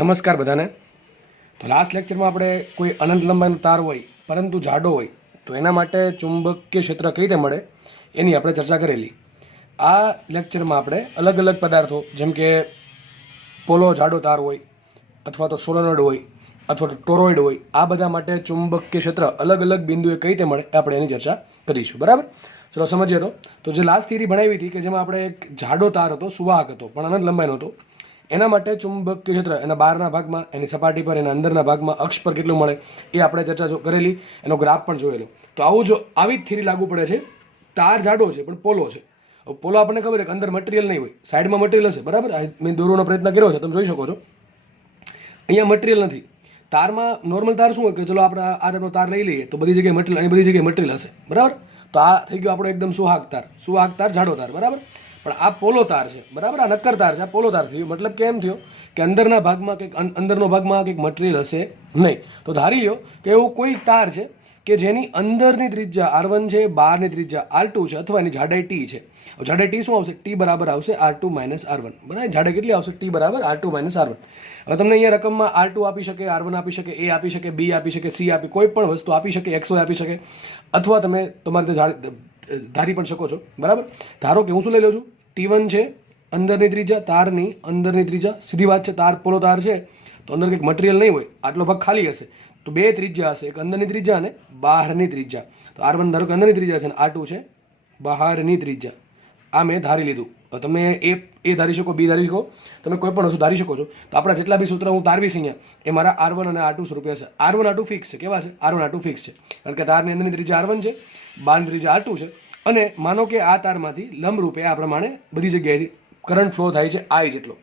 નમસ્કાર બધાને. તો લાસ્ટ લેક્ચરમાં આપણે કોઈ અનંત લંબાઈનો તાર હોય પરંતુ જાડો હોય તો એના માટે ચુંબકીય ક્ષેત્ર કઈ રીતે મળે એની આપણે ચર્ચા કરેલી. આ લેક્ચરમાં આપણે અલગ અલગ પદાર્થો જેમ કે પોલો જાડો તાર હોય અથવા તો સોલેનોઇડ હોય અથવા તો ટોરોઇડ હોય, આ બધા માટે ચુંબકીય ક્ષેત્ર અલગ અલગ બિંદુએ કઈ રીતે મળે આપણે એની ચર્ચા કરીશું. બરાબર, ચલો સમજીએ. તો જે લાસ્ટ થિયરી ભણાવી હતી કે જેમાં આપણે એક જાડો તાર હતો, સુવાહક હતો પણ અનંત લંબાઈનો હતો, એના માટે ચુંબકીય ક્ષેત્ર એના બહારના ભાગમાં, એની સપાટી પર, એના અંદરના ભાગમાં, અક્ષ પર કેટલું મળે એ આપણે ચર્ચા કરેલી, એનો ગ્રાફ પણ જોયેલો. તો આવી જ થિયરી લાગુ પડે છે. તાર જાડો છે પણ પોલો છે. પોલો આપણને ખબર છે કે અંદર મટીરિયલ નહીં હોય, સાઈડમાં મટીરિયલ હશે. બરાબર, મેં દોરવાનો પ્રયત્ન કર્યો છે, તમે જોઈ શકો છો. અહીંયા મટીરિયલ નથી. તારમાં નોર્મલ તાર શું હોય કે ચલો આપણે આ ટાઈપનો તાર લઈ લઈએ તો બધી જગ્યાએ મટીરિયલ, અહીં બધી જગ્યાએ મટીરિયલ હશે. બરાબર, તો આ થઈ ગયો આપણો એકદમ સુહાગ તાર, જાડો તાર. બરાબર, પણ આ પોલો તાર છે. બરાબર, આ નક્કર તાર છે, આ પોલો તાર થયો. મતલબ કેમ થયો કે અંદરના ભાગમાં અંદરનો ભાગમાં કંઈક મટીરિયલ હશે નહીં. તો ધારી લો કે એવું કોઈ તાર છે કે જેની અંદરની ત્રિજ્યા R1 છે, બહારની ત્રિજ્યા R2 છે, અથવા એની જાડાઈ T છે. જાડાઈ T શું આવશે? T બરાબર આવશે R2 - R1. બરાબર, જાડાઈ કેટલી આવશે? T બરાબર R2 - R1. હવે તમને અહીંયા રકમમાં R2 આપી શકે, R1 આપી શકે, A આપી શકે, B આપી શકે, C આપી, કોઈ પણ વસ્તુ આપી શકે, XY આપી શકે, અથવા તમે તમારે ધારી પણ શકો છો. બરાબર, ધારો કે હું શું લઈ લઉં છું? T1 છે અંદરની ત્રિજ્યા, તારની અંદરની ત્રિજ્યા. સીધી વાત છે, તાર પોલો તાર છે તો અંદર કંઈક મટીરિયલ નહીં હોય, આટલો ભાગ ખાલી હશે. તો બે ત્રિજ્યા હશે, એક અંદરની ત્રિજ્યા અને બહારની ત્રિજ્યા. તો R1 ધારો કે અંદરની ત્રિજ્યા છે અને R2 છે બહારની ત્રિજ્યા. આ મેં ધારી લીધું. તમે એ ધારી શકો, બી ધારી શકો, તમે કોઈ પણ વસ્તુ ધારી શકો છો. તો આપણા જેટલા બી સૂત્ર હું તારવીશ અહીંયા એ મારા R1 અને R2 સ્વરૂપે હશે. R1 R2 ફિક્સ છે. કેવા છે? R1 R2 ફિક્સ છે, કારણ કે તારની અંદરની ત્રિજ્યા R1 છે, બહારની ત્રિજ્યા R2 છે. અને માનો કે આ તારમાંથી લંબરૂપે આ પ્રમાણે બધી જગ્યાએથી કરંટ ફ્લો થાય છે I જેટલો.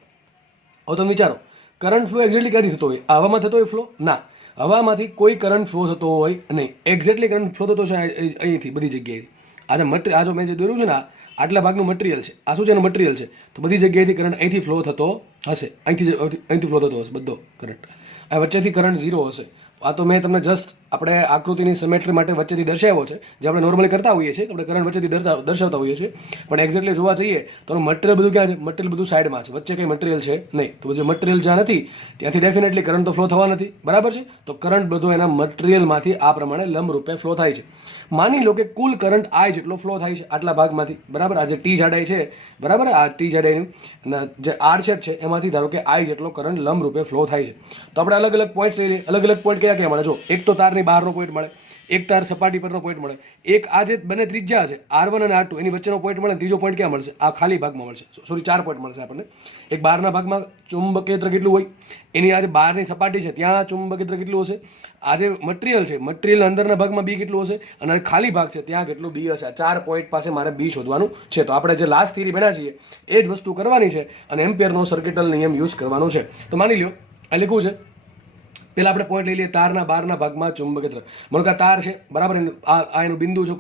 હવે તમે વિચારો, કરંટ ફ્લો એક્ઝેક્ટલી ક્યાંથી થતો હોય? હવામાં થતો હોય ફ્લો? ના, હવામાંથી કોઈ કરંટ ફ્લો થતો હોય નહીં. એક્ઝેક્ટલી કરંટ ફ્લો થતો છે અહીંથી બધી જગ્યાએથી. આ જો મેં જે દોર્યું છે ને, આટલા ભાગનું મટીરિયલ છે. આ શું છે? એનું મટીરિયલ છે. તો બધી જગ્યાએથી કરંટ અહીંથી ફ્લો થતો હશે, અહીંથી ફ્લો થતો હશે બધો કરંટ. આ વચ્ચેથી કરંટ ઝીરો હશે. આ તો મેં તમને જસ્ટ આપણે આકૃતિની સિમેટ્રી માટે વચ્ચેથી દર્શાવ્યો છે, જે આપણે નોર્મલી કરતા હોઈએ છીએ. આપણે કરંટ વચ્ચેથી દર્શાવતા હોઈએ છીએ, પણ એક્ઝેક્ટલી જોવા જઈએ તો મટીરિયલ બધું ક્યાં છે? મટીરિયલ બધું સાઈડમાં છે, વચ્ચે કંઈ મટીરિયલ છે નહીં. તો જે મટીરિયલ જ્યાં નથી ત્યાંથી ડેફિનેટલી કરંટ તો ફ્લો થવા નથી. બરાબર છે, તો કરંટ બધો એના મટીરિયલમાંથી આ પ્રમાણે લંબરૂપે ફ્લો થાય છે. માની લો કે કુલ કરંટ I જેટલો ફ્લો થાય છે આટલા ભાગમાંથી. બરાબર, આ જે T જાડાઈ છે, બરાબર, આ T જાડાઈની જે R છે એમાંથી ધારો કે I જેટલો કરંટ લંબરૂપે ફ્લો થાય છે. તો આપણે અલગ અલગ પોઈન્ટ લઈ લઈએ. અલગ અલગ પોઈન્ટ કયા કયા મળે? જો, એક તો તારની બહારનો પોઈન્ટ મળે, એક તાર સપાટી પરનો પોઈન્ટ મળે, એક આ જે બંને ત્રિજ્યા છે R1 અને R2 એની વચ્ચેનો પોઈન્ટ મળે, ત્રીજો પોઈન્ટ ક્યાં મળશે? આ ખાલી ભાગમાં મળશે. સોરી, 4 પોઈન્ટ મળશે આપણને. એક બહારના ભાગમાં ચુંબકીય ક્ષેત્ર કેટલું હોય, એની આ જે બહારની સપાટી છે ત્યાં ચુંબકીય ક્ષેત્ર કેટલું હશે, આ જે મટીરિયલ છે મટીરિયલ અંદરના ભાગમાં B કેટલું હશે, અને ખાલી ભાગ છે ત્યાં કેટલું B હશે. આ 4 પોઈન્ટ પાસે મારે B શોધવાનું છે. તો આપણે જે લાસ્ટ થિયરી ભણ્યા છીએ એ જ વસ્તુ કરવાની છે અને એમ્પિયરનો સર્કિટલ નિયમ યુઝ કરવાનો છે. તો માની લ્યો આ લખ્યું છે. પહેલાં આપણે પોઈન્ટ લઈ લઈએ, તારના બહારના ભાગમાં ચુંબકીય ક્ષેત્ર. માનો કે આ તાર છે, બરાબર, આ એનું બિંદુ છે.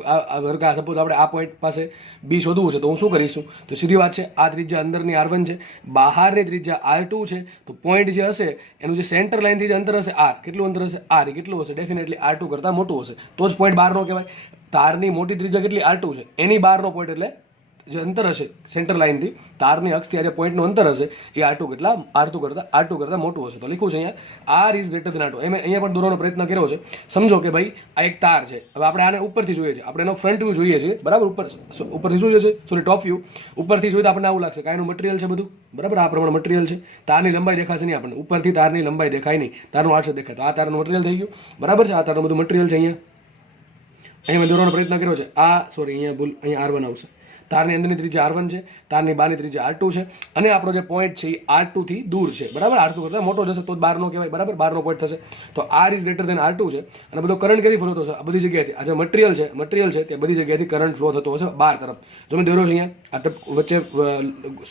સપોઝ આપણે આ પોઈન્ટ પાસે B શોધવું છે તો હું શું કરીશું? તો સીધી વાત છે, આ ત્રિજ્યા અંદરની R1 છે, બહારની ત્રિજ્યા R2 છે. તો પોઈન્ટ જે હશે એનું જે સેન્ટર લાઇનથી જે અંતર હશે R, કેટલું અંતર હશે? R. એ કેટલું હશે? ડેફિનેટલી R2 કરતાં મોટું હશે. તો જ પોઈન્ટ બહારનો કહેવાય. તારની મોટી ત્રિજ્યા કેટલી? R2 છે, એની બહારનો પોઈન્ટ એટલે જે અંતર હશે સેન્ટર લાઇનથી તારની અક્ષથી આ જે પોઈન્ટનું અંતર હશે એ R2 કરતાં મોટું હશે. તો લખ્યું છે અહીંયા R is greater than R2. અહીંયા પણ દોરવાનો પ્રયત્ન કર્યો છે. સમજો કે ભાઈ આ એક તાર છે. હવે આપણે આને ઉપરથી જોઈએ છીએ, આપણે એનો ફ્રન્ટ વ્યૂ જોઈએ છીએ. બરાબર, ઉપરથી શું જોઈએ છે? Sorry, top view. ઉપરથી જોઈએ તો આપણને આવું લાગશે કે આનું મટીરિયલ છે બધું. બરાબર, આ પ્રમાણે મટીરિયલ છે. તારની લંબાઈ દેખાશે નહીં આપણને, ઉપરથી તારની લંબાઈ દેખાય નહીં, તારનું આર્ષ દેખાય. તો આ તારનું મટીરિયલ થઈ ગયું. બરાબર છે, આ તારનું બધું મટીરિયલ છે. અહીંયા મેં દોરવાનો પ્રયત્ન કર્યો છે. અહીંયા ભૂલ, અહીંયા R1 આવશે. તારની અંદરની ત્રિજ્યા R1 છે, તારની બહારની ત્રિજ્યા R2 છે, અને આપણો જે પોઈન્ટ છે એ R2 થી દૂર છે. બરાબર, R2 કરતાં મોટો જશે તો જ બહારનો કહેવાય. બરાબર, બહારનો પોઈન્ટ થશે. તો R is greater than R2 છે. અને બધો કરંટ ક્યાંથી ફ્લો થતો હશે? આ બધી જગ્યાએથી. આ જે મટીરિયલ છે તે બધી જગ્યાએથી કરંટ ફ્લો થતો હશે બહાર તરફ. જો મેં દોર્યો છે અહીંયા, આ વચ્ચે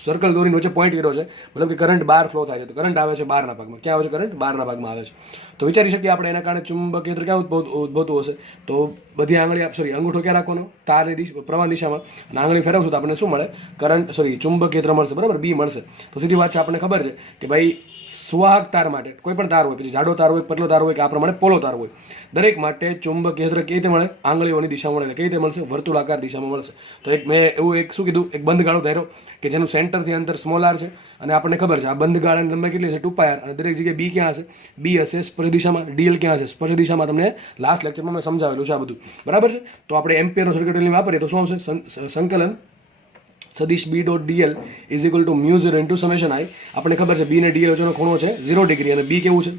સર્કલ દોરીને વચ્ચે પોઈન્ટ કર્યો છે, મતલબ કે કરંટ બહાર ફ્લો થાય છે. તો કરંટ આવે છે બહારના ભાગમાં. ક્યાં આવે છે કરંટ? બહારના ભાગમાં આવે છે. તો વિચારી શકીએ આપણે એના કારણે ચુંબકીય ક્ષેત્ર ક્યાં ઉદ્ભવતું હશે? તો બધી અંગૂઠો ક્યાં રાખવાનો? તારની પ્રવાહ દિશામાં. અને આંગળી ફેરવશું તો આપણને શું મળે? કરંટ, ચુંબકીય ક્ષેત્ર મળશે. બરાબર, B મળશે. તો સીધી વાત છે, આપણને ખબર છે કે ભાઈ સુવાહક તાર માટે કોઈ પણ તાર હોય, પછી જાડો તાર હોય, પતલો તાર હોય કે આ પ્રમાણે પોલો તાર હોય, દરેક માટે ચુંબકીય ક્ષેત્ર કેવી રીતે મળે? આંગળીઓની દિશામાં મળે. કેવી રીતે મળશે? વર્તુળાકાર દિશામાં મળશે. તો મેં એવું શું કીધું, એક બંધ ગાળો ધાર્યો કે જેનું સેન્ટરથી અંતર સ્મોલ આર છે, અને આપણને ખબર છે આ બંધ ગાળાની લંબાઈ કેટલી છે? 2πr, અને દરેક જગ્યાએ બી ક્યાં હશે? બી હશે સ્પર્શ દિશામાં. ડીએલ ક્યાં હશે? સ્પર્શ દિશામાં. તમને લાસ્ટ લેક્ચરમાં મેં સમજાવેલું છે આ બધું, બરાબર છે? તો આપણે એમ્પિયરનો સર્કિટ વાપરીએ તો શું આવશે? સંકલન સદિશ B dot d l is equal to mu 0 into summation I. આપણને ખબર છે બી ને ડીએલ વચ્ચેનો ખૂણો છે 0 ડિગ્રી, અને બી કેવું છે?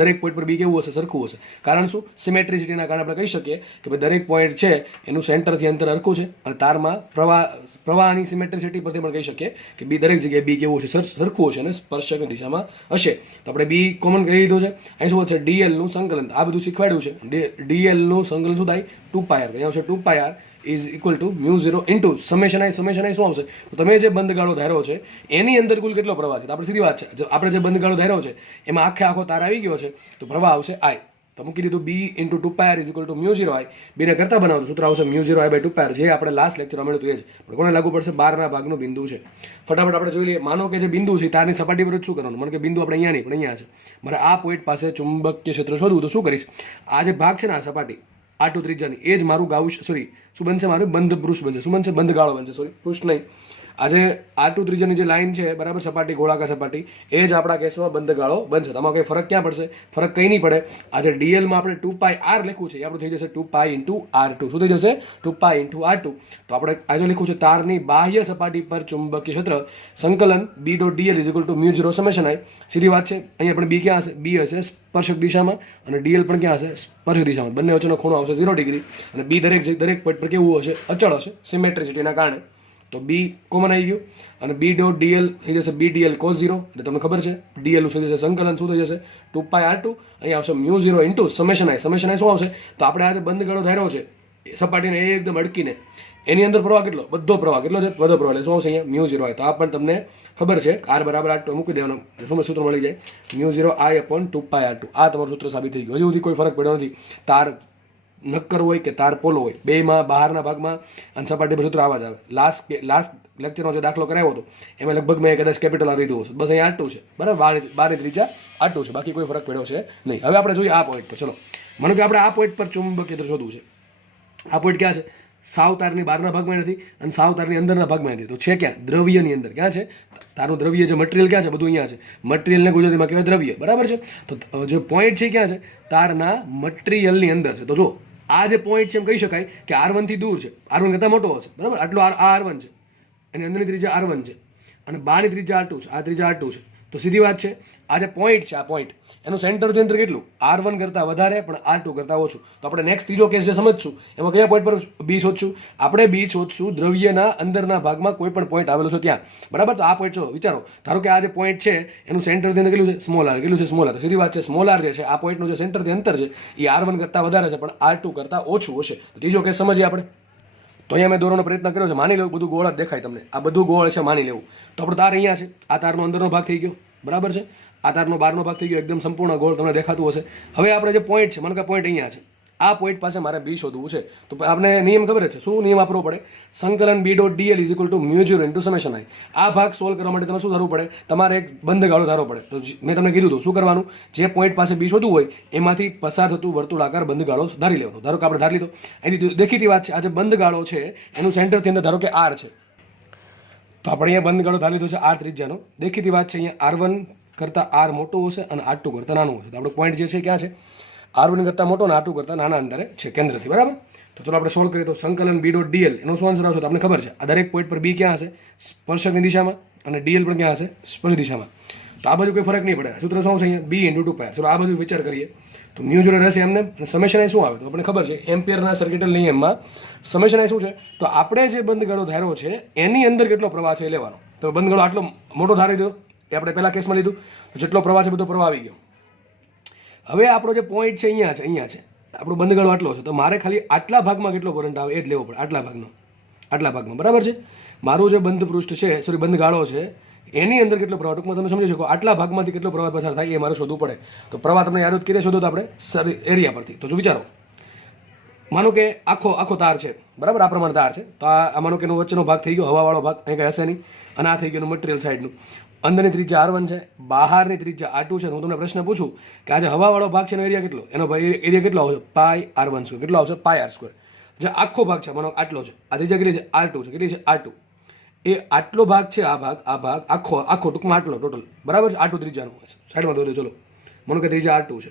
દરેક પોઈન્ટ પર બી કેવું હશે? સરખું હશે. કારણ શું? સિમેટ્રિસિટીના કારણે આપણે કહી શકીએ કે ભાઈ દરેક પોઈન્ટ છે એનું સેન્ટરથી અંતર સરખું છે, અને તારમાં પ્રવાહની સિમેટ્રિસિટી પરથી પણ કહી શકીએ કે બી દરેક જગ્યાએ બી કેવું છે? સરખું હશે અને સ્પર્શક દિશામાં હશે. તો આપણે બી કોમન કહી દીધું છે. અહીં શું છે? ડીએલનું સંકલન. આ બધું શીખવાડ્યું છે. ડીએલનું સંકલન શું થાય? 2πr. અહીંયા આવશે 2πr is equal to mu 0 into summation I. Summation I શું આવશે? તો તમે જે બંધ ગાળો ધાર્યો છે એની અંદર કુલ કેટલો પ્રવાહ છે? તો આપણે સીધી વાત છે, આપણે જે બંધ ગાળો ધાર્યો છે એમાં આખો તાર આવી ગયો છે, તો પ્રવાહ આવશે આઈ. તો મૂકી દીધું B into 2πr is equal to mu 0 I. બીને કરતા બનાવો સૂત્ર આવશે મ્યુ 0 આઈ બાય 2πr, જે આપણે લાસ્ટ લેક્ચરમાં મળ્યું હતું એ જ. પણ કોને લાગુ પડશે? બારના ભાગનું બિંદુ છે. ફટાફટ આપણે જોઈ લઈએ. માનો કે જે બિંદુ છે તારની સપાટી પર જ શું કરવાનું? મને કે બિંદુ આપણે અહીંયા નહીં પણ અહીંયા છે, મારે આ પોઈન્ટ પાસે ચુંબકીય ક્ષેત્ર શોધવું, તો શું કરીશ? આ જે ભાગ છે ને, આ સપાટી R2 ત્રિજ્યાની, એ જ મારું ગાઉસ, સોરી શું બનશે? મારું બંધ પૃષ્ઠ બનશે. શું બનશે? બંધ ગાળો બનશે. સોરી પૃષ્ઠ નહીં. આજે R2 ત્રિજ્યાની જે લાઈન છે, બરાબર, સપાટી, ગોળાકાર સપાટી, એ જ આપણા કેસમાં બંધ ગાળો બનશે. તમારો કંઈ ફરક ક્યાં પડશે? ફરક કંઈ નહીં પડે. આજે ડીએલમાં આપણે 2πr લખવું છે, એ આપણું થઈ જશે 2π ઇન્ટુ R2. શું થઈ જશે? 2π ઇન્ટુ R2. તો આપણે આજે લખવું છે તારની બાહ્ય સપાટી પર ચુંબકીય ક્ષેત્ર સંકલન B dot d l is equal to mu 0 summation I. સીધી વાત છે. અહીંયા આપણે બી ક્યાં હશે? બી હશે સ્પર્શક દિશામાં, અને ડીએલ પણ ક્યાં હશે? સ્પર્શ દિશામાં. બંને વચ્ચેનો ખૂણો આવશે 0 ડિગ્રી, અને બી દરેક પોઈન્ટ પર કેવું હશે? અચળ હશે સિમેટ્રિસિટીના કારણે. તો બી કોમન આવી ગયું, અને બી ડોટ ડીએલ થઈ જશે બી ડીએલ કોસ 0. એટલે તમને ખબર છે ડીએલનું થઈ જશે સંકલન શું થઈ જશે? 2πr2. અહીંયા આવશે mu 0 into summation I. Summation I શું આવશે? તો આપણે આજે બંધ ગાળો ધાર્યો છે સપાટીને એકદમ અડકીને, એની અંદર પ્રવાહ કેટલો? બધો પ્રવાહ કેટલો છે? બધો પ્રવાહ. એટલે શું આવશે? અહીંયા મ્યુ 0 આઈ. તો આ પણ તમને ખબર છે, આર બરાબર R2 મૂકી દેવાનું, શું સૂત્ર મળી જાય? મ્યુ 0 આઈ અપોન 2πr2. આ તમારું સૂત્ર સાબિત થઈ ગયું. હજી સુધી કોઈ ફરક પડ્યો નથી. તાર નક્કર હોય કે તાર પોલો હોય, બેમાં બહારના ભાગમાં અને સપાટી પર સૂત્ર આવા જ આવે. લાસ્ટ લેક્ચરનો જે દાખલો કરાવ્યો હતો એમાં લગભગ મેં કદાચ કેપિટલ આર લીધું હશે. બસ અહીંયા R2 છે, બરાબર, બારની ત્રિજ્યા R2 છે, બાકી કોઈ ફરક પડ્યો છે નહીં. હવે આપણે જોઈએ આ પોઈન્ટ પર. ચલો, મને કે આપણે આ પોઈન્ટ પર ચુંબકીય ક્ષેત્ર શોધવું છે. આ પોઈન્ટ ક્યાં છે? સાવ તારની બહારના ભાગમાં નથી અને સાવ તારની અંદરના ભાગમાં નથી. તો છે ક્યાં? દ્રવ્યની અંદર. ક્યાં છે? તારું દ્રવ્ય જે મટીરિયલ ક્યાં છે? બધું અહીંયા છે. મટીરિયલને ગુજરાતીમાં કહેવાય દ્રવ્ય, બરાબર છે? તો જે પોઈન્ટ છે ક્યાં છે? તારના મટીરિયલની અંદર છે. તો જો આ જે પોઈન્ટ છે એમ કહી શકાય કે R1 થી દૂર છે, R1 કરતાં મોટો હશે, બરાબર. આટલો આ R1 છે, એની અંદરની ત્રિજ્યા R1 છે, અને બહારની ત્રિજ્યા R2 છે. આ ત્રિજ્યા R2 છે. તો સીધી વાત છે, આ જે પોઈન્ટ છે, આ પોઈન્ટ એનું સેન્ટરથી અંતર કેટલું? R1 કરતાં વધારે પણ R2 કરતાં ઓછું. તો આપણે નેક્સ્ટ ત્રીજો કેસ જે સમજશું એમાં કયા પોઈન્ટ પર બી શોધશું? આપણે બી શોધશું દ્રવ્યના અંદરના ભાગમાં કોઈ પણ પોઈન્ટ આવેલો છે ત્યાં, બરાબર. તો આ પોઈન્ટ છો વિચારો, ધારો કે આ જે પોઈન્ટ છે એનું સેન્ટરથી અંતર કેટલું છે? Small R. કેટલું છે? Small R. તો સીધી વાત છે, સ્મોલ આર જે છે આ પોઈન્ટનું જે સેન્ટરથી અંતર છે એ R1 કરતાં વધારે છે પણ R2 કરતાં ઓછું હશે. તો ત્રીજો કેસ સમજીએ આપણે. તો અહીંયા મેં દોરવાનો પ્રયત્ન કર્યો છે. માની લો બધું ગોળ જ દેખાય તમને, આ બધું ગોળ છે માની લેવું. તો આપણો તાર અહીંયા છે, આ તારનો અંદરનો ભાગ થઈ ગયો, બરાબર છે. આ તારનો બહારનો ભાગ થઈ ગયો, એકદમ સંપૂર્ણ ગોળ તમને દેખાતું હશે. હવે આપણે જે પોઈન્ટ છે, મને કે પોઈન્ટ અહીંયા છે, આ પોઈન્ટ પાસે મારે બી શોધવું છે. તો આપણે નિયમ ખબર છે, શું નિયમ વાપરવો પડે? સંકલન B dot d l is equal to mu 0 into summation I. આ ભાગ સોલ્વ કરવા માટે તમારે શું ધારવું પડે? તમારે એક બંધ ગાળો ધારવો પડે. તો મેં તમને કીધું હતું શું કરવાનું? જે પોઈન્ટ પાસે બી શોધવું હોય એમાંથી પસાર થતું વર્તુળાકાર બંધ ગાળો ધારી લેવાનો. ધારો કે આપણે ધારી લીધો. એની દેખીતી વાત છે, આ જે બંધ ગાળો છે એનું સેન્ટરથી અંદર ધારો કે R છે, તો આપણે અહીંયા બંધ ગાળો ધારી લીધો છે R ત્રિજ્યાનો. દેખીતી વાત છે, અહીંયા R1 કરતાં R મોટો હશે અને R2 કરતાં નાનું હશે. તો આપણો પોઈન્ટ જે છે ક્યાં છે? R1 કરતાં મોટો અને R2 કરતાં નાના અંતરે છે કેન્દ્રથી, બરાબર. તો ચલો આપણે સોલ્વ કરીએ. તો સંકલન બી ડોટ ડીએલ એનો શું આન્સર આવશે? તો આપણે ખબર છે આ દરેક પોઈન્ટ પર બી ક્યાં હશે? સ્પર્શકની દિશામાં, અને ડીએલ પણ ક્યાં હશે? સ્પર્શ દિશામાં. તો આ બાજુ કોઈ ફરક નહીં પડે. સૂત્ર શું આવશે અહીંયા? બી ઇન્ટુ 2πr. ચલો આ બધું વિચાર કરીએ તો મ્યુ 0 રહેશે એમને. સમેશન આઈ શું આવે? તો આપણે ખબર છે એમ્પિયરના સર્કિટલ નિયમમાં સમેશન આઈ શું છે? તો આપણે જે બંધ ગાળો ધાર્યો છે એની અંદર કેટલો પ્રવાહ છે એ લેવાનો. તો બંધ ગાળો આટલો મોટો ધારી દો, એ આપણે પહેલા કેસમાં લીધું. જેટલો પ્રવાહ છે બધો પ્રવાહ આવી ગયો. હવે આપણો જે પોઈન્ટ છે અહીંયા છે આપણો બંધ ગાળો આટલો છે. તો મારે ખાલી આટલા ભાગમાં કેટલો કરંટ આવે એ જ લેવો પડે. આટલા ભાગમાં, બરાબર છે. મારું જે બંધ પૃષ્ઠ છે, સોરી બંધ ગાળો છે, એની અંદર કેટલો પ્રવાહ, ટૂંકમાં તમે સમજી શકો આટલા ભાગમાંથી કેટલો પ્રવાહ પસાર થાય એ મારે શોધવું પડે. તો પ્રવાહ તમને યાદ કીધે શોધો તો આપણે એરિયા પરથી. તો જો વિચારો, માનો કે આખો તાર છે, બરાબર, આ પ્રમાણે તાર છે. તો આ માનો કે એનો વચ્ચેનો ભાગ થઈ ગયો હવાવાળો ભાગ, અહીં કંઈ હશે નહીં, અને આ થઈ ગયો મટીરિયલ સાઈડનું. અંદરની ત્રિજ્યા R1 છે, બહારની ત્રિજ્યા R2 છે. હું તમને પ્રશ્ન પૂછું કે આજે હવાવાળો ભાગ છે એનો એરિયા કેટલો, એનો એરિયા કેટલો આવશે? પાઈ R1 સ્ક્વેર. કેટલો આવશે? પાઈ R સ્ક્વેર. જે આખો ભાગ છે માનો આટલો છે, આ ત્રિજ્યા કેટલી છે? R2 છે. કેટલી છે? R2. એ આટલો ભાગ છે, આ ભાગ આખો ટૂંકમાં આટલો ટોટલ, બરાબર છે? R2 ત્રિજ્યાનો સાઈડમાં દોરી દો. ચલો માનો કે ત્રિજ્યા R2 છે,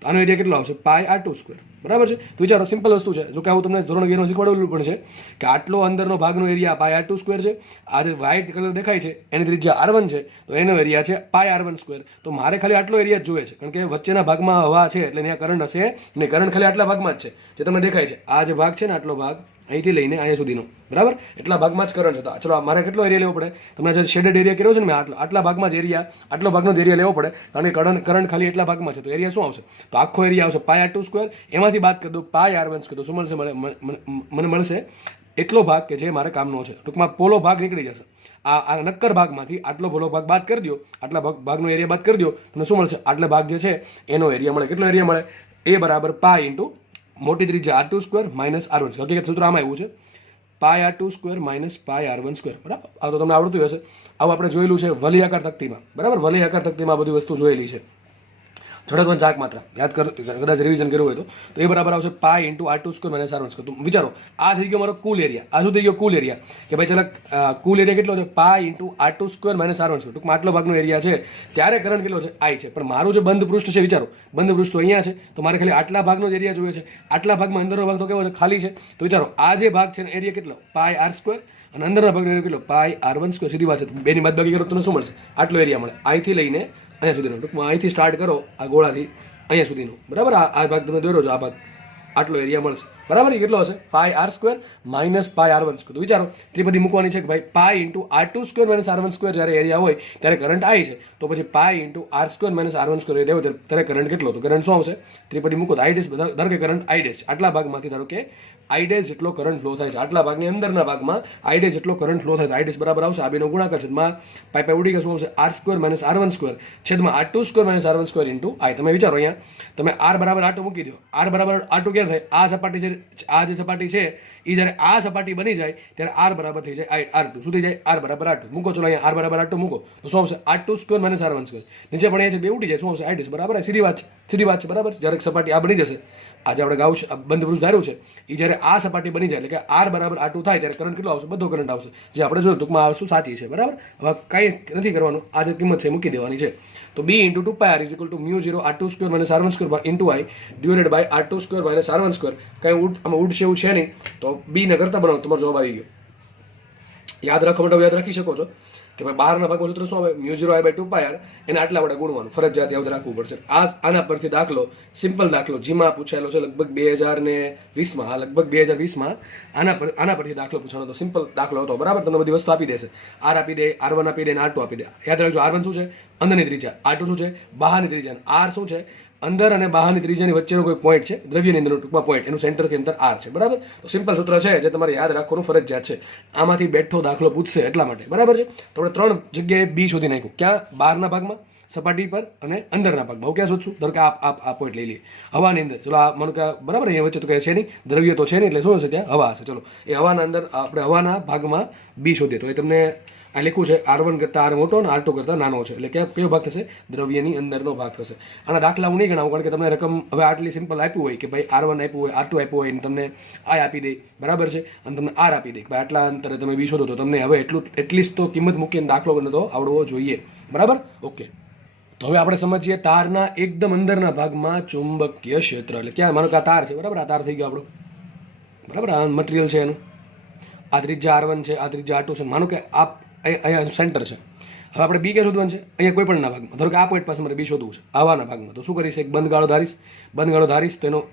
તો આનો એરિયા કેટલો આવશે? પાઈ R2 સ્ક્વેર. બરાબર છે? તો વિચારો, સિમ્પલ વસ્તુ છે. જો કે આવું તમને ધોરણ 2 શીખવાડેલું પણ છે કે આટલો અંદરનો ભાગનો એરિયા પાઈ R2 સ્ક્વેર છે. આ જે વ્હાઇટ કલર દેખાય છે એની ત્રિજ્યા R1 છે, તો એનો એરિયા છે પાઈ R1 સ્ક્વેર. તો મારે ખાલી આટલો એરિયા જ જોઈએ છે, કારણ કે વચ્ચેના ભાગમાં હવા છે એટલે ત્યાં કરંટ હશે નહીં. કરંટ ખાલી આટલા ભાગમાં જ છે જે તમને દેખાય છે. આ જે ભાગ છે ને, આટલો ભાગ અહીંથી લઈને અહીંયા સુધીનો, બરાબર? એટલા ભાગમાં જ કરંટ હતા. ચલો મારે કેટલો એરિયા લેવો પડે? તમને જે શેડેડ એરિયા કર્યો છે ને મેં, આટલા ભાગમાં જ એરિયા, આટલો ભાગનો જ એરિયા લેવો પડે, કારણ કે કરંટ ખાલી એટલા ભાગમાં છે. તો એરિયા શું આવશે? તો આખો એરિયા આવશે પાઈ R2 સ્ક્વેર. એમાંથી બાદ કરી દો પાઈ R1 સ્ક્વેર. તો શું મળશે? મને મળશે એટલો ભાગ કે જે મારે કામનો છે. ટૂંકમાં પોલો ભાગ નીકળી જશે. આ નક્કર ભાગમાંથી આટલો પોલો ભાગ બાદ કરી દો, આટલા ભાગનો એરિયા બાદ કરી દો, તમને શું મળશે? આટલા ભાગ જે છે એનો એરિયા મળે. કેટલો એરિયા મળે? એ બરાબર પાઈ ઇન્ટુ મોટી ત્રિજ્યા R2 square minus R1 square. હકીકત સૂત્ર આમાં આવ્યું છે પાઈ R2 square minus pi R1 square. બરાબર? આ તો તમને આવડતું હશે. આવું આપણે જોયેલું છે વલયાકાર તકતીમાં. બરાબર? વલયાકાર તકતીમાં બધી વસ્તુ જોયેલી છે. જડત્વની ચાક માત્રા યાદ કરો, કદાચ રિવિઝન કર્યું હોય તો એ બરાબર આવશે પાઈ into R2 square minus R1 square. તો વિચારો, આ થઈ ગયો મારો કુલ એરિયા. આ શું થઈ ગયો? કુલ એરિયા. કે ભાઈ ચાલો કુલ એરિયા કેટલો છે? પાઈ into R2 square minus R1 square. ટૂંકમાં આટલો ભાગનો એરિયા છે. ત્યારે કરંટ કેટલો છે? I છે. પણ મારું જે બંધ પૃષ્ઠ છે, વિચારો, બંધ પૃષ્ઠ તો અહીંયા છે, તો મારે ખાલી આટલા ભાગનો જ એરિયા જોઈએ છે. આટલા ભાગમાં અંદરનો ભાગ તો કેવો છે? ખાલી છે. તો વિચારો, આ જે ભાગ છે એરિયા કેટલો? પાઈ R સ્ક્વેર. અને અંદરના ભાગનો એરિયા કેટલો? પાઈ R1 સ્ક્વેર. સીધી વાત છે. બેની બાદબાકી કરો તો શું મળશે? આટલો એરિયા મળે. અહીંથી લઈને અહીંયા સુધીનો. ટૂંકમાં અહીંથી સ્ટાર્ટ કરો આ ગોળાથી અહીંયા સુધીનો, બરાબર? આ ભાગ તમે દોરો છો, આ ભાગ આટલો એરિયા મળશે. બરાબર? એ કેટલો હશે? પાઈ R square minus pi R1 square. તો વિચારો, ત્રિપદી મૂકવાની છે કે ભાઈ પાઈ into R2 square minus R1 square જ્યારે એરિયા હોય ત્યારે કરંટ I છે. તો પછી પાઈ into R square minus R1 square area હોય ત્યારે કરંટ કેટલો? તો કરંટ શું આવશે? ત્રિપદી મૂકો તો I ડેશ, ધારો કે કરંટ I ડેશ, આટલા ભાગમાંથી ધારો કે I ડેશ જેટલો કરંટ ફ્લો થાય છે, આટલા ભાગની અંદરના ભાગમાં I ડેશ જેટલો કરંટ ફ્લો થાય છે. I ડેશ બરાબર આવશે આ બેનો ગુણાકાર છેદમાં પાઈ ઉડી ગયા શું આવશે? R square minus R1 square છેદમાં R2 square minus R1 square into I. તમે વિચારો, અહીંયા તમે R બરાબર R2 મૂકી દો. R બરાબર R2 ક્યારે થાય? આ સપાટી છે, આ જે સપાટી છે એ જ્યારે આ સપાટી બની જાય ત્યારે R બરાબર થઈ જાય R2. શું થઈ જાય? R બરાબર R2 મૂકો. ચલો અહીંયા R બરાબર R2 મૂકો તો શું આવશે? R2 square minus R1 square. નીચે પણ અહીંયા છે બે ઉડી જાય. શું આવશે? I ડેશ બરાબર. સીધી વાત છે, સીધી વાત છે. બરાબર? જ્યારે સપાટી આ બની જશે, આજે આપણે ગાઉસ બંધ પૃષ્ઠ ધાર્યું છે, એ જ્યારે આ સપાટી બની જાય એટલે કે R બરાબર R2 થાય ત્યારે કરંટ કેટલો આવશે? બધો કરંટ આવશે. જે આપણે જોયું ટૂંકમાં આ વસ્તુ સાચી છે. બરાબર? હવે કંઈ નથી કરવાનું, આ જે કિંમત છે મૂકી દેવાની છે. તો B into 2πr is equal to μ0 R2 square minus R1 square into I divided by R2 square minus R1 square. કંઈ આમાં ઉડશે એવું છે નહીં, તો B ને કરતા બનાવો, તમારો જવાબ આવી ગયો. યાદ રાખવા માટે યાદ રાખી શકો છો કે ભાઈ બહારના ભાગમાં સૂત્ર શું આવે? μ0 I બાય 2πr. એને આટલા વડે ગુણવાનું ફરજિયાત યાદ રાખવું પડશે. આના પરથી દાખલો, સિમ્પલ દાખલો જીમાં પૂછાયેલો છે લગભગ 2020માં. હા, લગભગ 2020માં આના પરથી દાખલો પૂછાનો હતો. સિમ્પલ દાખલો હતો. બરાબર? તમને બધી વસ્તુ આપી દેશે. R આપી દે, R1 આપી દે અને R2 આપી દે. યાદ રાખજો, R1 શું છે? અંદરની ત્રિજ્યા. R2 શું છે? બહારની ત્રિજ્યા. R શું છે? અંદર અને બહારની ત્રિજ્યાની વચ્ચેનો કોઈ પોઈન્ટ છે, દ્રવ્યની અંદરનો ટૂંકમાં પોઈન્ટ, એનું સેન્ટરથી અંતર R છે. બરાબર? તો સિમ્પલ સૂત્ર છે જે તમારે યાદ રાખવાનું ફરજિયાત છે. આમાંથી બેઠો દાખલો પૂછશે એટલા માટે. બરાબર છે? તો આપણે 3 જગ્યાએ B શોધી નાખ્યું. ક્યાં? બહારના ભાગમાં, સપાટી પર અને અંદરના ભાગમાં. હું ક્યાં શોધશું? ધારો કે આ પોઈન્ટ લઈ લઈએ હવાની અંદર. ચલો આ માનો કે બરાબર અહીંયા વચ્ચે તો કંઈ છે નહીં, દ્રવ્ય તો છે નહીં, એટલે શું હશે? ત્યાં હવા હશે. ચલો એ હવાના અંદર આપણે હવાના ભાગમાં B શોધીએ તો એ તમને આ લખ્યું છે R1 કરતાં R મોટો અને R2 કરતાં નાનો છે. એટલે કે કયો ભાગ થશે? દ્રવ્યની અંદરનો ભાગ થશે. આના દાખલા હું નહીં ગણાવું, કારણ કે તમને રકમ હવે આટલી સિમ્પલ આપ્યું હોય કે ભાઈ R1 આપ્યું હોય, R2 આપ્યું હોય, અને તમને I આપી દે, બરાબર છે, અને તમને R આપી દે, ભાઈ આટલા અંતરે તમે B શોધો, તો તમને હવે એટલીસ્ટ તો કિંમત મૂકીને દાખલો બનતો આવડવો જોઈએ. બરાબર? ઓકે. તો હવે આપણે સમજીએ તારના એકદમ અંદરના ભાગમાં ચુંબકીય ક્ષેત્ર. એટલે ક્યાં? માનો કે આ તાર છે. બરાબર? આ તાર થઈ ગયો આપણો. બરાબર? આ મટીરિયલ છે એનું. આ ત્રિજ્યા R1 છે, આ ત્રિજ્યા R2 છે. માનો કે અહીંયા સેન્ટર છે. હવે આપણે B ક્યાં શોધવાનું છે? અહીંયા કોઈ પણના ભાગમાં. ધારો કે આ પોઈન્ટ પાસે મારે B શોધવું છે, આવાના ભાગમાં. તો શું કરીશ? એક બંધ ગાળો ધારીશ. તો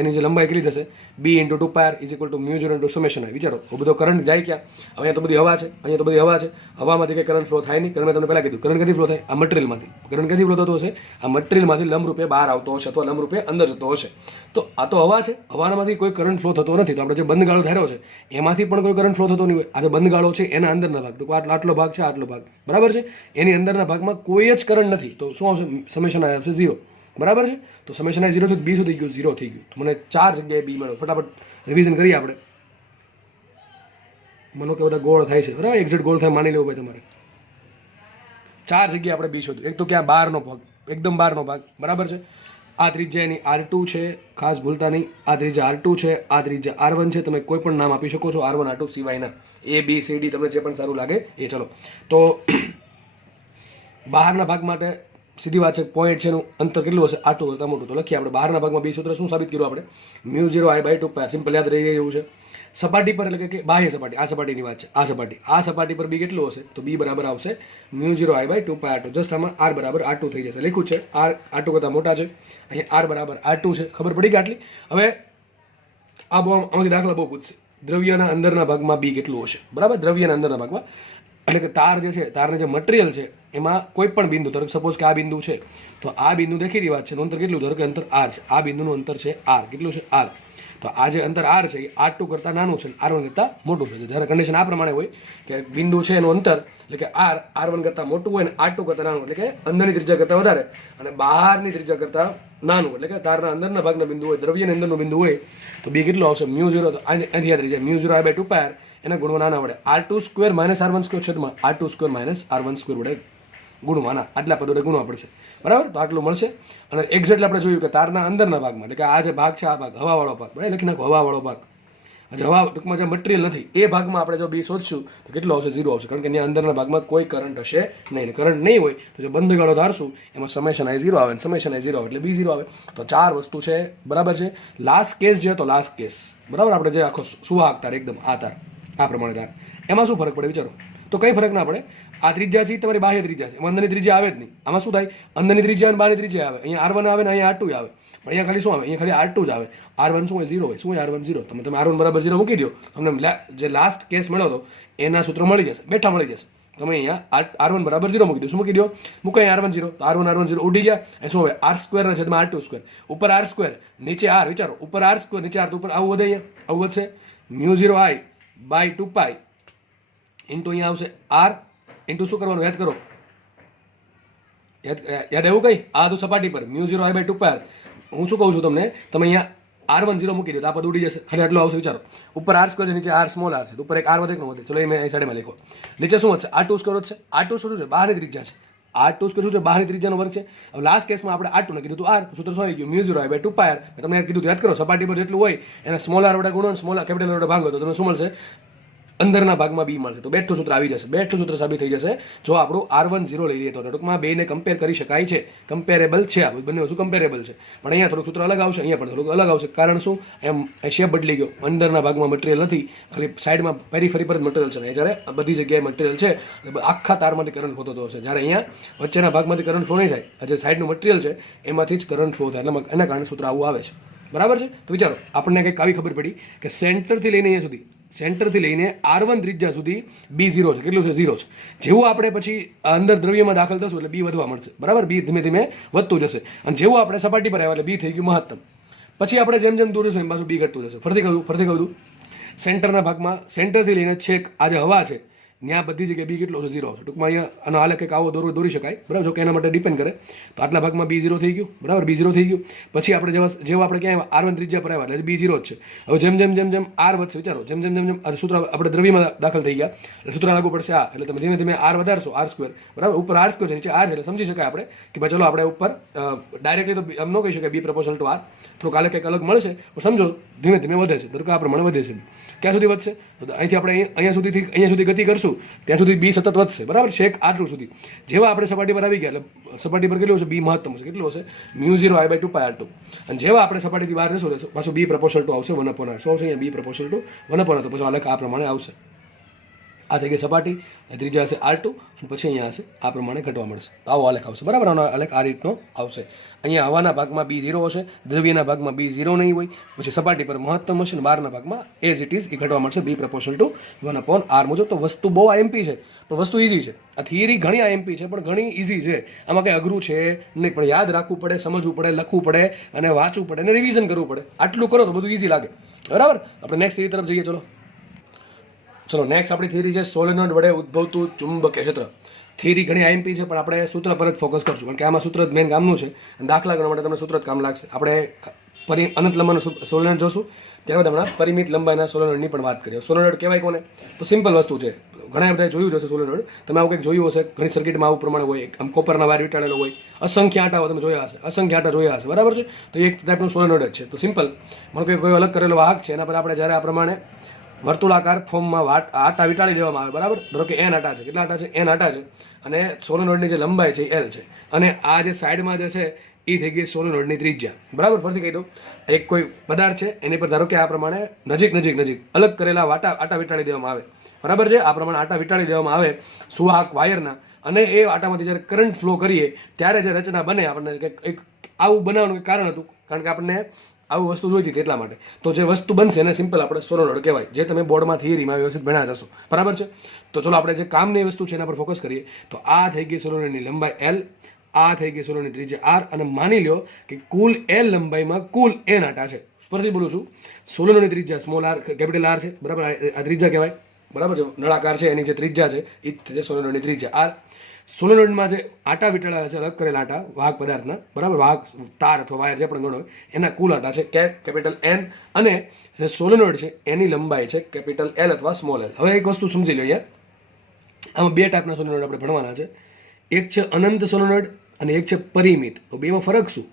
એની જે લંબાઈ કેટલી થશે? B into 2πr is equal to μ0 into summation I. વિચારો, બધો કરંટ જાય ક્યાં? અહીંયા તો બધી હવા છે, અહીંયા તો બધી હવા છે. હવામાંથી કંઈ કરંટ ફ્લો થાય નહીં. કરંટ મેં તમને પહેલાં કીધું, કરંટ ક્યાંથી ફ્લો થાય? આ મટીરિયલમાંથી. કરંટ ક્યાંથી ફ્લો થતો હશે? આ મટીરિયલમાંથી લંબરૂપે બહાર આવતો હશે અથવા લંબરૂપે અંદર જતો હશે. તો આ તો હવા છે, હવામાંથી કોઈ કરંટ ફ્લો થતો નથી. તો આપણે જે બંધ ગાળો ધાર્યો છે એમાંથી પણ કોઈ કરંટ ફ્લો થતો નહીં હોય. આ જે બંધ ગાળો છે એના અંદરના ભાગ, તો આટલો ભાગ છે, આટલો ભાગ, બરાબર છે, એની અંદરના ભાગમાં કોઈ જ કરંટ નથી. તો શું આવશે? સમેશન I આવશે 0. બરાબર છે? તો સમેશન I 0 થયું, B શું થઈ ગયું? 0 થઈ ગયું. તો મને 4 જગ્યાએ B મળ્યો. ફટાફટ રિવિઝન કરીએ આપણે. મનો કે બધા ગોળ થાય છે. બરાબર? એક્ઝેક્ટ ગોળ થાય માની લેવું ભાઈ તમારે. 4 જગ્યાએ આપણે બી શોધ્યું. એક તો ક્યાં બહારનો ભાગ, એકદમ બહારનો ભાગ, બરાબર છે. આ ત્રિજ્યા એની R2 છે, ખાસ ભૂલતા નહીં. આ ત્રિજ્યા R2 છે, આ ત્રિજ્યા R1 છે. તમે કોઈ પણ નામ આપી શકો છો R1 R2 સિવાયના, A B C D તમને જે પણ સારું લાગે એ. ચલો તો બહારના ભાગ માટે સીધી વાત છે, પોઈન્ટ છે એનું અંતર કેટલું હશે? R2 કરતાં મોટું. તો લખીએ આપણે બહારના ભાગમાં બી સૂત્ર શું સાબિત કર્યું આપણે? μ0I/2πr. સિમ્પલ યાદ રહી એવું છે. સપાટી પર એટલે કે બાહ્ય સપાટી, આ સપાટીની વાત છે, આ સપાટી પર બી કેટલું હશે? તો બી બરાબર આવશે μ0I/2πr2. જસ્ટ આમાં R બરાબર R2 થઈ જશે. લખ્યું છે R2 કરતાં મોટા છે, અહીંયા R બરાબર R2 છે. ખબર પડી કે આટલી? હવે આ બહુ આમાંથી દાખલા બહુ પૂછશે. દ્રવ્યના અંદરના ભાગમાં બી કેટલું હશે? બરાબર, દ્રવ્યના અંદરના ભાગમાં એટલે કે તાર જે છે, તારને જે મટીરિયલ છે એમાં કોઈ પણ બિંદુ, ધારો કે સપોઝ કે આ બિંદુ છે, તો આ બિંદુ દેખીતી વાત છે, અંતર કેટલું? ધારો કે અંતર R છે, આ બિંદુનું અંતર છે R. કેટલું છે? R. તો આ જે અંતર R છે એ R2 કરતાં નાનું છે, R1 કરતાં મોટું છે. જ્યારે કન્ડિશન આ પ્રમાણે હોય કે બિંદુ છે એનું અંતર એટલે કે R1 કરતાં મોટું હોય ને R2 કરતાં નાનું, એટલે કે અંદરની ત્રિજ્યા કરતાં વધારે અને બહારની ત્રિજ્યા કરતાં નાનું, એટલે કે તારના અંદરના ભાગના બિંદુ હોય, દ્રવ્યની અંદરનું બિંદુ હોય, તો બી કેટલું આવશે? μ0. તો અહીંથી યાદ રહી જાય, μ0I/2πr. એના ગુણવા નાના વડે R2² - R1² છેદમાં R2² - R1² વડે ગુણવાના, આટલા પદ વડે ગુણવા પડશે. બરાબર, તો આટલું મળશે. અને એક્ઝેક્ટલી આપણે જોયું કે તારના અંદરના ભાગમાં, એટલે કે આ જે ભાગ છે, આ ભાગ હવાવાળો ભાગ, બરાબર, લખી નાખો હવાવાળો ભાગ. હવા ટૂંકમાં જે મટીરિયલ નથી એ ભાગમાં આપણે જો બી શોધશું તો કેટલું આવશે? 0 આવશે. કારણ કે એની અંદરના ભાગમાં કોઈ કરંટ હશે નહીં. કરંટ નહીં હોય તો જો બંધ ગાળો ધારશું એમાં સમેશન I0 આવે, સમેશન I0 આવે એટલે B0 આવે. તો 4 વસ્તુ છે, બરાબર છે. લાસ્ટ કેસ જે હતો, લાસ્ટ કેસ, બરાબર, આપણે જે આખો સુહાગ તાર એકદમ આ તાર આ પ્રમાણે તાર, એમાં શું ફરક પડે વિચારો? તો કંઈ ફરક ના પડે. આ ત્રિજ્યા છે તમારી બાહ્ય ત્રિજ્યા છે, એમાં અંદરની ત્રિજ્યા આવે જ નહીં. આમાં શું થાય? અંદરની ત્રિજ્યા અને બહારની ત્રિજ્યા આવે. અહીંયા R1 આવે ને અહીંયા R2 આવે, પણ અહીંયા ખાલી શું આવે? અહીંયા ખાલી R2 જ આવે. R1 શું હોય? 0 હોય. શું હોય R1? 0. તમે R1 બરાબર 0 મૂકી દો, તમને જે લાસ્ટ કેસ મળ્યો હતો એના સૂત્રો મળી જશે, બેઠા મળી જશે. તમે અહીંયા R1 બરાબર 0 મૂકી દો. શું મૂકી દો? મૂકો અહીંયા R1 0, તો R1 0 ઉડી ગયા. એ શું હવે? R² ના છેદમાં R2². ઉપર R², નીચે R. વિચારો, ઉપર R², નીચે R, તો ઉપર આવું વધે, અહીંયા આવું વધશે. μ0I/2π ઇન્ટુ અહીંયા આવશે R ઇન્ટુ શું કરવાનું? યાદ કરો, યાદ એવું કઈ? આ તો સપાટી પર μ0I/2πr. હું શું કહું છું તમને? તમે અહીંયા R1 0 મૂકી દો તો આ પદ ઉડી જશે. ખાલી આટલું આવશે. વિચારો, ઉપર R² છે, નીચે R સ્મોલ r છે, તો ઉપર એક R વધે કે ન વધે? ચલો એ મેં સાઈડમાં લખો. નીચે શું વધશે? R2² વધશે. R2 શું છે? બહારની ત્રિજ્યા છે. R2² શું છે? બહારની ત્રિજ્યાનો વર્ગ છે. હવે લાસ્ટ કેસમાં આપણે R2 ને કીધું તો R, સૂત્ર શું આવી ગયું? μ0I/2πr. તમને યાદ કીધું, યાદ કરો, સપાટી પર જેટલું હોય એને સ્મોલ r વડે ગુણો, સ્મોલ કેપિટલ વડે ભાગો તો તમને શું મળશે? અંદરના ભાગમાં બી મળશે. તો બેઠું સૂત્ર આવી જશે. બેઠું સૂત્ર સાબિત થઈ જશે જો આપણું R1 0 લઈ લઈએ તો. ટૂંકમાં બેને કમ્પેર કરી શકાય છે, કમ્પેરેબલ છે. આ બંને વસ્તુ કમ્પેરેબલ છે, પણ અહીંયા થોડુંક સૂત્ર અલગ આવશે, અહીંયા પણ થોડુંક અલગ આવશે. કારણ શું? એમ શેપ બદલી ગયો. અંદરના ભાગમાં મટીરિયલ નથી, ખાલી સાઈડમાં પેરીફરી પર જ મટીરિયલ છે. જ્યારે બધી જગ્યાએ મટીરિયલ છે, આખા તારમાંથી કરંટ ફ્લો થતો હશે. જ્યારે અહીંયા વચ્ચેના ભાગમાંથી કરંટ ફ્લો નહીં થાય. જે સાઈડનું મટીરિયલ છે એમાંથી જ કરંટ ફ્લો થાય. એટલે એના કારણે સૂત્ર આવું આવે છે. બરાબર છે. તો વિચારો, આપણને કંઈક આવી ખબર પડી કે સેન્ટરથી લઈને અહીંયા સુધી, સેન્ટરથી લઈને R1 ત્રિજ્યા સુધી B0 છે. કેટલું છે? 0 છે. જેવું આપણે પછી અંદર દ્રવ્યમાં દાખલ થશું એટલે બી વધવા મળશે. બરાબર, બી ધીમે ધીમે વધતું જશે. અને જેવું આપણે સપાટી પર આવ્યા એટલે બી થઈ ગયું મહત્તમ. પછી આપણે જેમ જેમ દૂર જશું એમ પાછું બી ઘટતું જશે. ફરીથી કહું, સેન્ટરના ભાગમાં, સેન્ટરથી લઈને છેક આ જે હવા છે ત્યાં બધી જગ્યાએ બી કેટલો છે? 0 છે. ટૂંકમાં અહીંયા આનો આલેખ કંઈક આવો દોરી શકાય. બરાબર, જો કે એના માટે ડિપેન્ડ કરે. તો આટલા ભાગમાં B0 થઈ ગયું. બરાબર, B0 થઈ ગયું. પછી આપણે જેવા આપણે ક્યાં R1 ત્રિજ્યા પર આવ્યા એટલે B0 જ છે. હવે જેમ R વધશે, વિચારો, જેમ સૂત્ર આપણે દ્રવ્યમાં દાખલ થઈ ગયા એટલે સૂત્ર લાગુ પડશે આ. એટલે તમે ધીમે ધીમે R વધારશો, R². બરાબર, ઉપર R² છે, નીચે R છે. એટલે સમજી શકાય આપણે કે ભાઈ ચલો આપણે ઉપર ડાયરેક્ટલી તો આમ ન કહી શકાય B પ્રપોર્શનલ ટુ R. થોડુંક આલેખ કંઈક અલગ મળશે, પણ સમજો ધીમે ધીમે વધે છે. ધારો કે આ પ્રમાણે વધે છે. ક્યાં સુધી વધશે? તો અહીંથી આપણે અહીંયા સુધી ગતિ કરશું ત્યાં સુધી બી સતત વધશે. બરાબર, છેક R2 સુધી. જેવા આપણે સપાટી પર આવી ગયા એટલે સપાટી પર કેટલું હશે? બી મહત્તમ હશે. કેટલું હશે? μ0I/2πr2. અને જેવા આપણે સપાટીથી બહાર જશું પાછું બી પ્રપોર્શનલ ટુ આવશે 1/r. શું આવશે? અહીંયા બી પ્રપોર્શનલ ટુ 1/r. તો પછી આલેખ આ પ્રમાણે આવશે. આ થઈ ગઈ સપાટી, ત્રીજા હશે R2 અને પછી અહીંયા હશે આ પ્રમાણે ઘટવા મળશે. તો આવો આલેખ આવશે. બરાબર, આનો આલેખ આ રીતનો આવશે. અહીંયા હવાના ભાગમાં B0 હશે, દ્રવ્યના ભાગમાં B0 નહીં હોય. પછી સપાટી પર મહત્તમ હશે અને બહારના ભાગમાં એઝ ઇટ ઇઝ એ ઘટવા મળશે બી પ્રપોર્શનલ ટુ 1/r મુજબ. તો વસ્તુ બહુ આઈએમપી છે, પણ વસ્તુ ઇઝી છે. આ થિયરી ઘણી આઈએમપી છે પણ ઘણી ઇઝી છે. આમાં કંઈ અઘરું છે નહીં, પણ યાદ રાખવું પડે, સમજવું પડે, લખવું પડે અને વાંચવું પડે અને રિવિઝન કરવું પડે. આટલું કરો તો બધું ઇઝી લાગે. બરાબર, આપણે નેક્સ્ટ થિયરી તરફ જઈએ. ચલો નેક્સ્ટ આપણી થિયરી છે સોલેનોઇડ વડે ઉદ્ભવતું ચુંબકીય ક્ષેત્ર. થિયરી ઘણી આઈએમપી છે પણ આપણે સૂત્ર પર જ ફોકસ કરશું, કારણ કે આમાં સૂત્ર જ મેઇન કામનું છે. દાખલા ગણવા માટે તમને સૂત્ર જ કામ લાગશે. આપણે અનંત લંબાઈનો સોલેનોઇડ જોશું, ત્યારબાદ હમણાં પરિમિત લંબાઈના સોલેનોઇડની પણ વાત કરીએ. સોલેનોઇડ કહેવાય કોને? તો સિમ્પલ વસ્તુ છે, ઘણા બધાએ જોયું હશે સોલેનોઇડ, તમે આવું કંઈક જોયું હશે, ઘણી સર્કિટમાં આવું પ્રમાણે હોય, આમ કોપરના વાયર વીંટાળેલો હોય, અસંખ્ય આટાઓ તમે જોયા હશે, અસંખ્ય આટા જોયા હશે, બરાબર છે. તો એક ટાઈપનું સોલેનોઇડ જ છે. તો સિમ્પલ માનો કે કોઈ અલગ કરેલો વાહક છે, એના પર આપણે જ્યારે આ પ્રમાણે વર્તુળાકાર ફોર્મમાં આટા વીંટાળી દેવામાં આવે, બરાબર. ધારો કે n આટા છે, કેટલા આટા છે? n આટા છે, અને સોલેનોઇડની જે લંબાઈ છે એ l છે, અને આ જે સાઈડમાં જે છે એ થઈ ગઈ સોલેનોઇડની ત્રિજ્યા, બરાબર. ફરીથી કહી દઉં, એક કોઈ પદાર્થ છે એની પર ધારો કે આ પ્રમાણે નજીક અલગ કરેલા આટા વીંટાળી દેવામાં આવે, બરાબર છે. આ પ્રમાણે આટા વીંટાળી દેવામાં આવે સુવાહક વાયરના, અને એ આટામાંથી જ્યારે કરંટ ફ્લો કરીએ ત્યારે જે રચના બને, આપણને એક આવું બનાવવાનું કારણ હતું, કારણ કે આપણને આવું વસ્તુ જોઈતી હતી એટલા માટે. તો જે વસ્તુ બનશે એને સિમ્પલ આપણે સોલેનોઇડ કહેવાય, જે તમે બોર્ડમાં થિયરીમાં વ્યવસ્થિત ભણ્યા જશો, બરાબર છે. તો ચલો આપણે જે કામની વસ્તુ છે એના પર ફોકસ કરીએ. તો આ થઈ ગઈ સોલેનોઇડની લંબાઈ l, આ થઈ ગઈ સોલેનોઇડની ત્રિજ્યા r, અને માની લો કે કુલ l લંબાઈમાં કુલ n આટા છે. ફરીથી બોલું છું, સોલેનોઇડની ત્રિજ્યા સ્મોલ r, કેપિટલ R છે, બરાબર. આ ત્રિજ્યા કહેવાય, બરાબર છે. નળાકાર છે, એની જે ત્રિજ્યા છે એ છે સોલેનોઇડની ત્રિજ્યા r. સોલેનોઇડમાં જે આટા વીંટાળેલા છે, અલગ કરેલા આટા વાહક પદાર્થના, બરાબર, વાહક તાર અથવા વાયર જે પણ ગણો, એના કુલ આટા છે કેપિટલ N, અને જે સોલેનોઇડ છે એની લંબાઈ છે કેપિટલ L અથવા સ્મોલ l. હવે એક વસ્તુ સમજી લો, અહીંયા આમાં બે ટાઈપના સોલેનોઇડ આપણે ભણવાના છે. એક છે અનંત સોલેનોઇડ અને એક છે પરિમિત. તો બેમાં ફરક શું?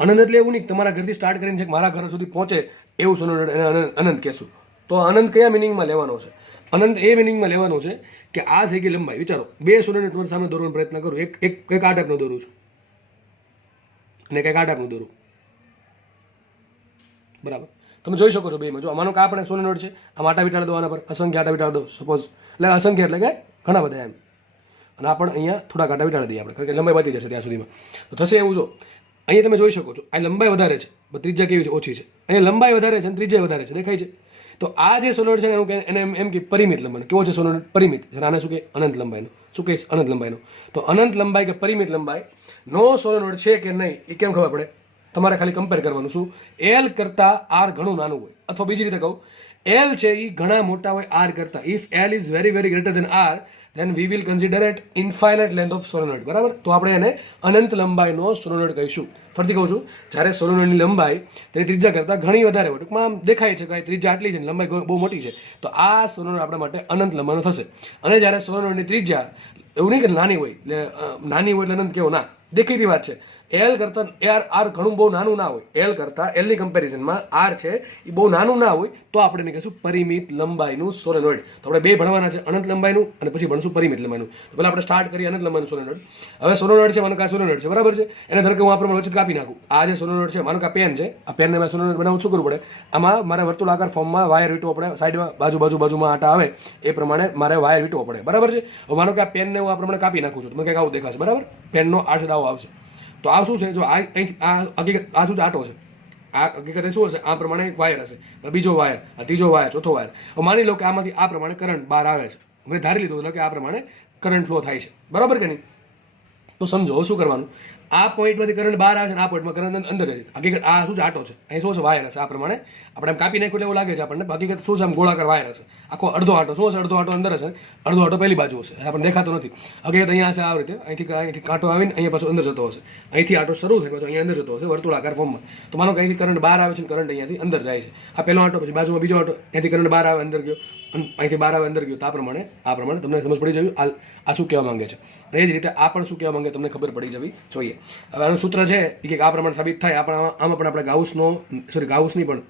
અનંત એટલે એવું નહીં તમારા ઘરથી સ્ટાર્ટ કરીને છે મારા ઘર સુધી પહોંચે એવું સોલેનોઇડ એને અનંત કહેશું. તો અનંત કયા મિનિંગમાં લેવાનો છે? અનંત એ મિનિંગમાં લેવાનો છે કે આ થઈ ગઈ લંબાઈ. વિચારો, બે સોલેનોઇડ તમારી સામે દોરવાનો પ્રયત્ન કરું, એક આ ટાઈપનો દોરું છું અને કંઈક આ ટાઈપનું દોરું, બરાબર. તમે જોઈ શકો છો બેમાં. જો માનો કે આપણે સોલેનોઇડ છે, આમ આટા વીંટાળી દો, આના પર અસંખ્ય આટા વીંટાળી દો, સપોઝ, એટલે અસંખ્ય એટલે કે ઘણા બધા એમ, અને આપણે અહીંયા થોડાક આટા વીંટાળી દઈએ આપણે, કારણ કે લંબાઈ વધતી જશે ત્યાં સુધીમાં. તો થશે એવું, જો અહીંયા તમે જોઈ શકો છો, આ લંબાઈ વધારે છે, ત્રિજ્યા કેવી છે? ઓછી છે. અહીંયા લંબાઈ વધારે છે અને ત્રિજ્યા વધારે છે, દેખાય છે. તો આ જે સોલેનોઇડ છે એનું એને એમ કે પરિમિત લંબાઈનો. કેવો છે સોલેનોઇડ? પરિમિત. જ્યારે આને શું કહે? અનંત લંબાઈનો. શું કહીશ? અનંત લંબાઈનો. તો અનંત લંબાઈ કે પરિમિત લંબાઈ નો સોલેનોઇડ છે કે નહીં એ કેમ ખબર પડે? તમારે ખાલી કમ્પેર કરવાનું. શું? l કરતાં r ઘણું નાનું હોય, અથવા બીજી રીતે કહું, l છે એ ઘણા મોટા હોય r કરતાં. If l is very very greater than r, then we will consider it infinite length of solenoid, બરાબર. તો આપણે એને અનંત લંબાઈનો સોલેનોઇડ કહીશું. ફરીથી કહું છું, જ્યારે સોલેનોઇડની લંબાઈ તેની ત્રિજ્યા કરતાં ઘણી વધારે હોય, ટૂંકમાં આમ દેખાય છે કે ત્રિજ્યા આટલી છે, લંબાઈ બહુ મોટી છે, તો આ સોલેનોઇડ આપણા માટે અનંત લંબાઈનો થશે. અને જ્યારે સોલેનોઇડની ત્રિજ્યા એવું નહીં કે નાની હોય, એટલે નાની હોય એટલે અનંત કેવો? ના, દેખીતી વાત છે. એલ કરતાં આર ઘણું બહુ નાનું ના હોય. એલ કરતાં એલની કમ્પેરિઝનમાં આર છે એ બહુ નાનું ના હોય, તો આપણે એને કહીશું પરિમિત લંબાઈનું સોલેનોઇડ. તો આપણે બે ભણવાના છે, અનંત લંબાઈનું અને પછી ભણશું પરિમિત લંબાઈનું. તો પહેલાં આપણે સ્ટાર્ટ કરીએ અનંત લંબાઈનું સોલેનોઇડ. હવે સોલેનોઇડ છે, માનો કે આ સોલેનોઇડ છે, બરાબર છે. એને ધારો કે હું આ પ્રમાણે વચ્ચે કાપી નાખું. આ જે સોલેનોઇડ છે, માનો કે આ પેન છે, આ પેનને મેં સોલેનોઇડ બનાવવું શું કરવું પડે? આમાં મારે વર્તુળાકાર ફોર્મમાં વાયર વીંટવો પડે, સાઈડમાં બાજુમાં આટા આવે એ પ્રમાણે મારે વાયર વીંટવો પડે, બરાબર છે. હવે માનો કે આ પેનને હું આ પ્રમાણે કાપી નાખું છું, તો મને કંઈક આવું દેખાશે, બરાબર. પેનનો આઠ દાવો આવશે. તો આ શું છે? જો આ હકીકત, આ શું છે? આટો છે. આ હકીકત શું હશે? આ પ્રમાણે એક વાયર હશે, બીજો વાયર, આ ત્રીજો વાયર, ચોથો વાયર. માની લો કે આમાંથી આ પ્રમાણે કરંટ બહાર આવે છે, મેં ધારી લીધું એટલે કે આ પ્રમાણે કરંટ ફ્લો થાય છે, બરાબર કે નહીં? તો સમજો શું કરવાનું? આ પોઈન્ટમાંથી કરંટ બહાર આવે છે, આ પોઈન્ટમાં કરંટ અંદર છે. હકીકત આ શું છે? આટો છે. અહીં શું છે? વાયર હશે. આ પ્રમાણે આપણે એમ કાપી નાખ્યું એટલે એવું લાગે છે આપણને, હકીકત શું છે? આમ ગોળાકાર વાયર હશે. આખો અડધો આટો શું હશે? અડધો આટો અંદર હશે, અડધો આટો પહેલી બાજુ હશે, આપણને દેખાતો નથી. હકીકત અહીંયા હશે આવી રીતે, અહીંથી કાંટો આવીને અહીંયા પાછો અંદર જતો હશે, અહીંથી આટો શરૂ થાય, પાછો અહીંયા અંદર જતો હશે વર્તુળાકાર ફોર્મમાં. તો માનો કે અહીંથી કરંટ બહાર આવે છે, કરંટ અહીંયાથી અંદર જાય છે. આ પહેલો આટો, પછી બાજુમાં બીજો આટો, અહીંથી કરંટ બહાર આવે, અંદર ગયો, અહીંથી બહાર આવે, અંદર ગયો. તો આ પ્રમાણે તમને સમજ પડી જવી આ શું કહેવા માંગે છે. એ જ રીતે આ પણ શું કહેવા માંગે તમને ખબર પડી જવી જોઈએ. હવે આનું સૂત્ર છે કે આ પ્રમાણે સાબિત થાય. આમાં પણ આપણે ગાઉસની પણ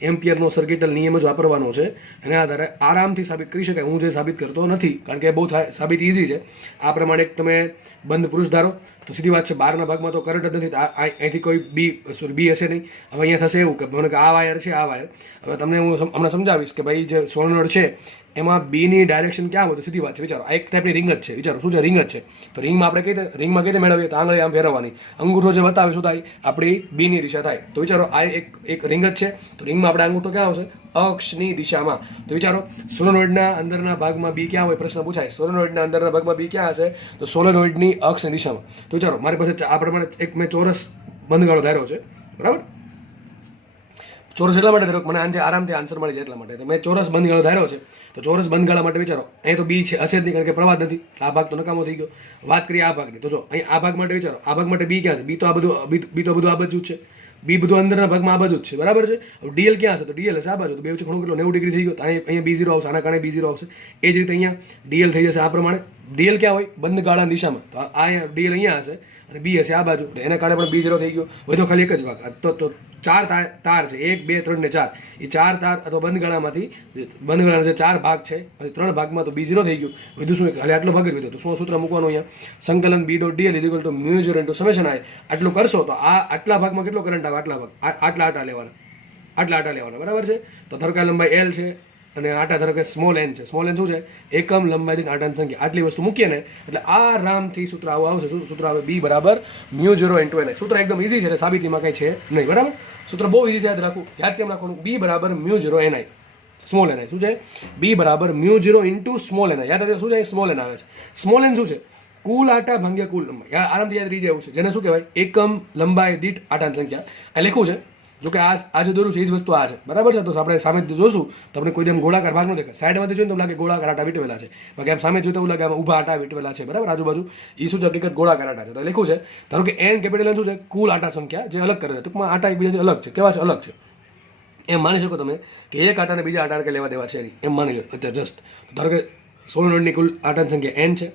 એમ્પિયરનો સર્કિટલ નિયમ જ વાપરવાનો છે. એના આધારે આરામથી સાબિત કરી શકાય. હું જે સાબિત કરતો નથી, કારણ કે બહુ સાબિત ઇઝી છે. આ પ્રમાણે એક તમે બંધ પુરુષ ધારો, તો સીધી વાત છે, બહારના ભાગમાં તો કરંટ જ નથી, અહીંથી કોઈ બી હશે નહીં. હવે અહીંયા થશે એવું કે મને કે આ વાયર છે, આ વાયર. હવે તમને હું હમણાં સમજાવીશ કે ભાઈ જે સોલેનોઇડ છે એમાં બીની ડાયરેક્શન ક્યાં હોય? તો સીધી વાત છે. વિચારો, આ એક ટાઈપની રિંગ જ છે. વિચારો શું છે? રિંગ જ છે. તો રિંગમાં આપણે કઈ રીતે મેળવીએ? તો આંગળી આમ ફેરવવાની, અંગૂઠો જે બતાવે શું થાય? આપણી બીની દિશા થાય. તો વિચારો આ એક રિંગ જ છે. તો રિંગમાં આપણે અંગૂઠો ક્યાં આવશે? અક્ષની દિશામાં. તો વિચારો, સોલેનોઇડના અંદરના ભાગમાં બી ક્યાં હોય? પ્રશ્ન પૂછાય. સોલેનોઇડના અંદરના ભાગમાં બી ક્યાં હશે? તો સોલેનોઇડની અક્ષની દિશામાં. તો વિચારો, મારી પાસે આ પ્રમાણે એક મેં ચોરસ બંધગાળો ધાર્યો છે, બરાબર. ચોરસ એટલા માટે ધારો મને આજે આરામથી આન્સર મળી જાય એટલા માટે મેં ચોરસ બંધગાળો ધાર્યો છે. તો ચોરસ બંધગાળા માટે વિચારો, અહીં તો બી છે, હશે જ નહીં, કારણ કે પ્રવાહ નથી. આ ભાગ તો નકામો થઈ ગયો. વાત કરીએ આ ભાગની, તો જો અહીં આ ભાગ માટે વિચારો, આ ભાગ માટે બી ક્યાં છે? બી તો આ બધું આ બાજુ જ છે, બી બધું અંદરના ભાગમાં આ બાજુ જ છે, બરાબર છે. ડીએલ ક્યાં હશે? તો ડીએલ હશે આ બાજુ. તો બે વચ્ચે ખૂણો કેટલો? 90 ડિગ્રી થઈ ગયો. તો અહીંયા B0 આવશે, આના કારણે B0 આવશે. એ જ રીતે અહીંયા ડીએલ થઈ જશે આ પ્રમાણે. ડીએલ ક્યાં હોય? બંધ ગાળાની દિશામાં. તો આ ડીએલ અહીંયા હશે અને બી હશે આ બાજુ. એના કારણે પણ B0 થઈ ગયો. વધુ ખાલી એક જ ભાગ. તો 4 તાર છે, 1 2 3 ને 4. એ 4 તાર અથવા બંધ ગાળામાંથી બંધ ગાળાના જે 4 ભાગ છે, 3 ભાગમાં તો B0 થઈ ગયું. વધુ શું? ખાલી આટલો ભાગ જ વધ્યો. તો શું સૂત્ર મૂકવાનું અહીંયા? સંકલન B.dl = μ0 * સમેશન I. આટલું કરશો તો આ આટલા ભાગમાં કેટલો કરંટ આવે? આટલા ભાગ આટલા આટા લેવાના, બરાબર છે. તો ધારો કે આ લંબાઈ L છે અને આટા ધારો કે સ્મોલ n છે. સ્મોલ n શું છે? એકમ લંબાઈ દીઠ આટાની સંખ્યા. આટલી વસ્તુ મૂકીએ ને એટલે આરામથી સૂત્ર આવું આવશે. શું સૂત્ર આવે? B = μ0 * n. સૂત્ર એકદમ ઈઝી છે, સાબિતીમાં કંઈ છે નહીં, બરાબર. સૂત્ર બહુ ઈઝી છે, યાદ રાખવું. યાદ કેમ રાખવાનું? B = μ0 ni. સ્મોલ n શું છે? B = μ0 * small n. યાદ રાખજો શું છે? સ્મોલ n આવે છે. સ્મોલ n શું છે? કુલ આટા ભાગ્યા કુલ લંબાઈ. આરામથી યાદ રહી જાય એવું છે. જેને શું કહેવાય? એકમ લંબાઈ દીઠ આટાની સંખ્યા. આ લખ્યું છે. જો કે આ જે દોરું છે એ જ વસ્તુ આ છે, બરાબર છે. તો આપણે સામે જોશું તો આપણે કોઈ ગોળાકાર ભાગ ન દેખાય. સાઈડમાંથી જોઈએ તો લાગે ગોળાકાર આટા વીટવેલા છે, બાકી આમ સામે જોતા એવું લાગે આમાં ઊભા આટા વીટવેલા છે, બરાબર. આજુબાજુ એ શું છે? હકીકત ગોળાકાર આટા છે. તો લખ્યું છે ધારો કે n કેપિટલ N શું છે? કુલ આટા સંખ્યા જે અલગ કરે છે. ટૂંકમાં આટા એકબીજાથી અલગ છે. કેવા છે? અલગ છે. એમ માની શકો તમે કે એક આટાને બીજા આટા કે લેવા દેવા છે નહીં, એમ માની લો અત્યારે જસ્ટ. ધારો કે સોલેનોઇડની કુલ આટાની સંખ્યા n છે.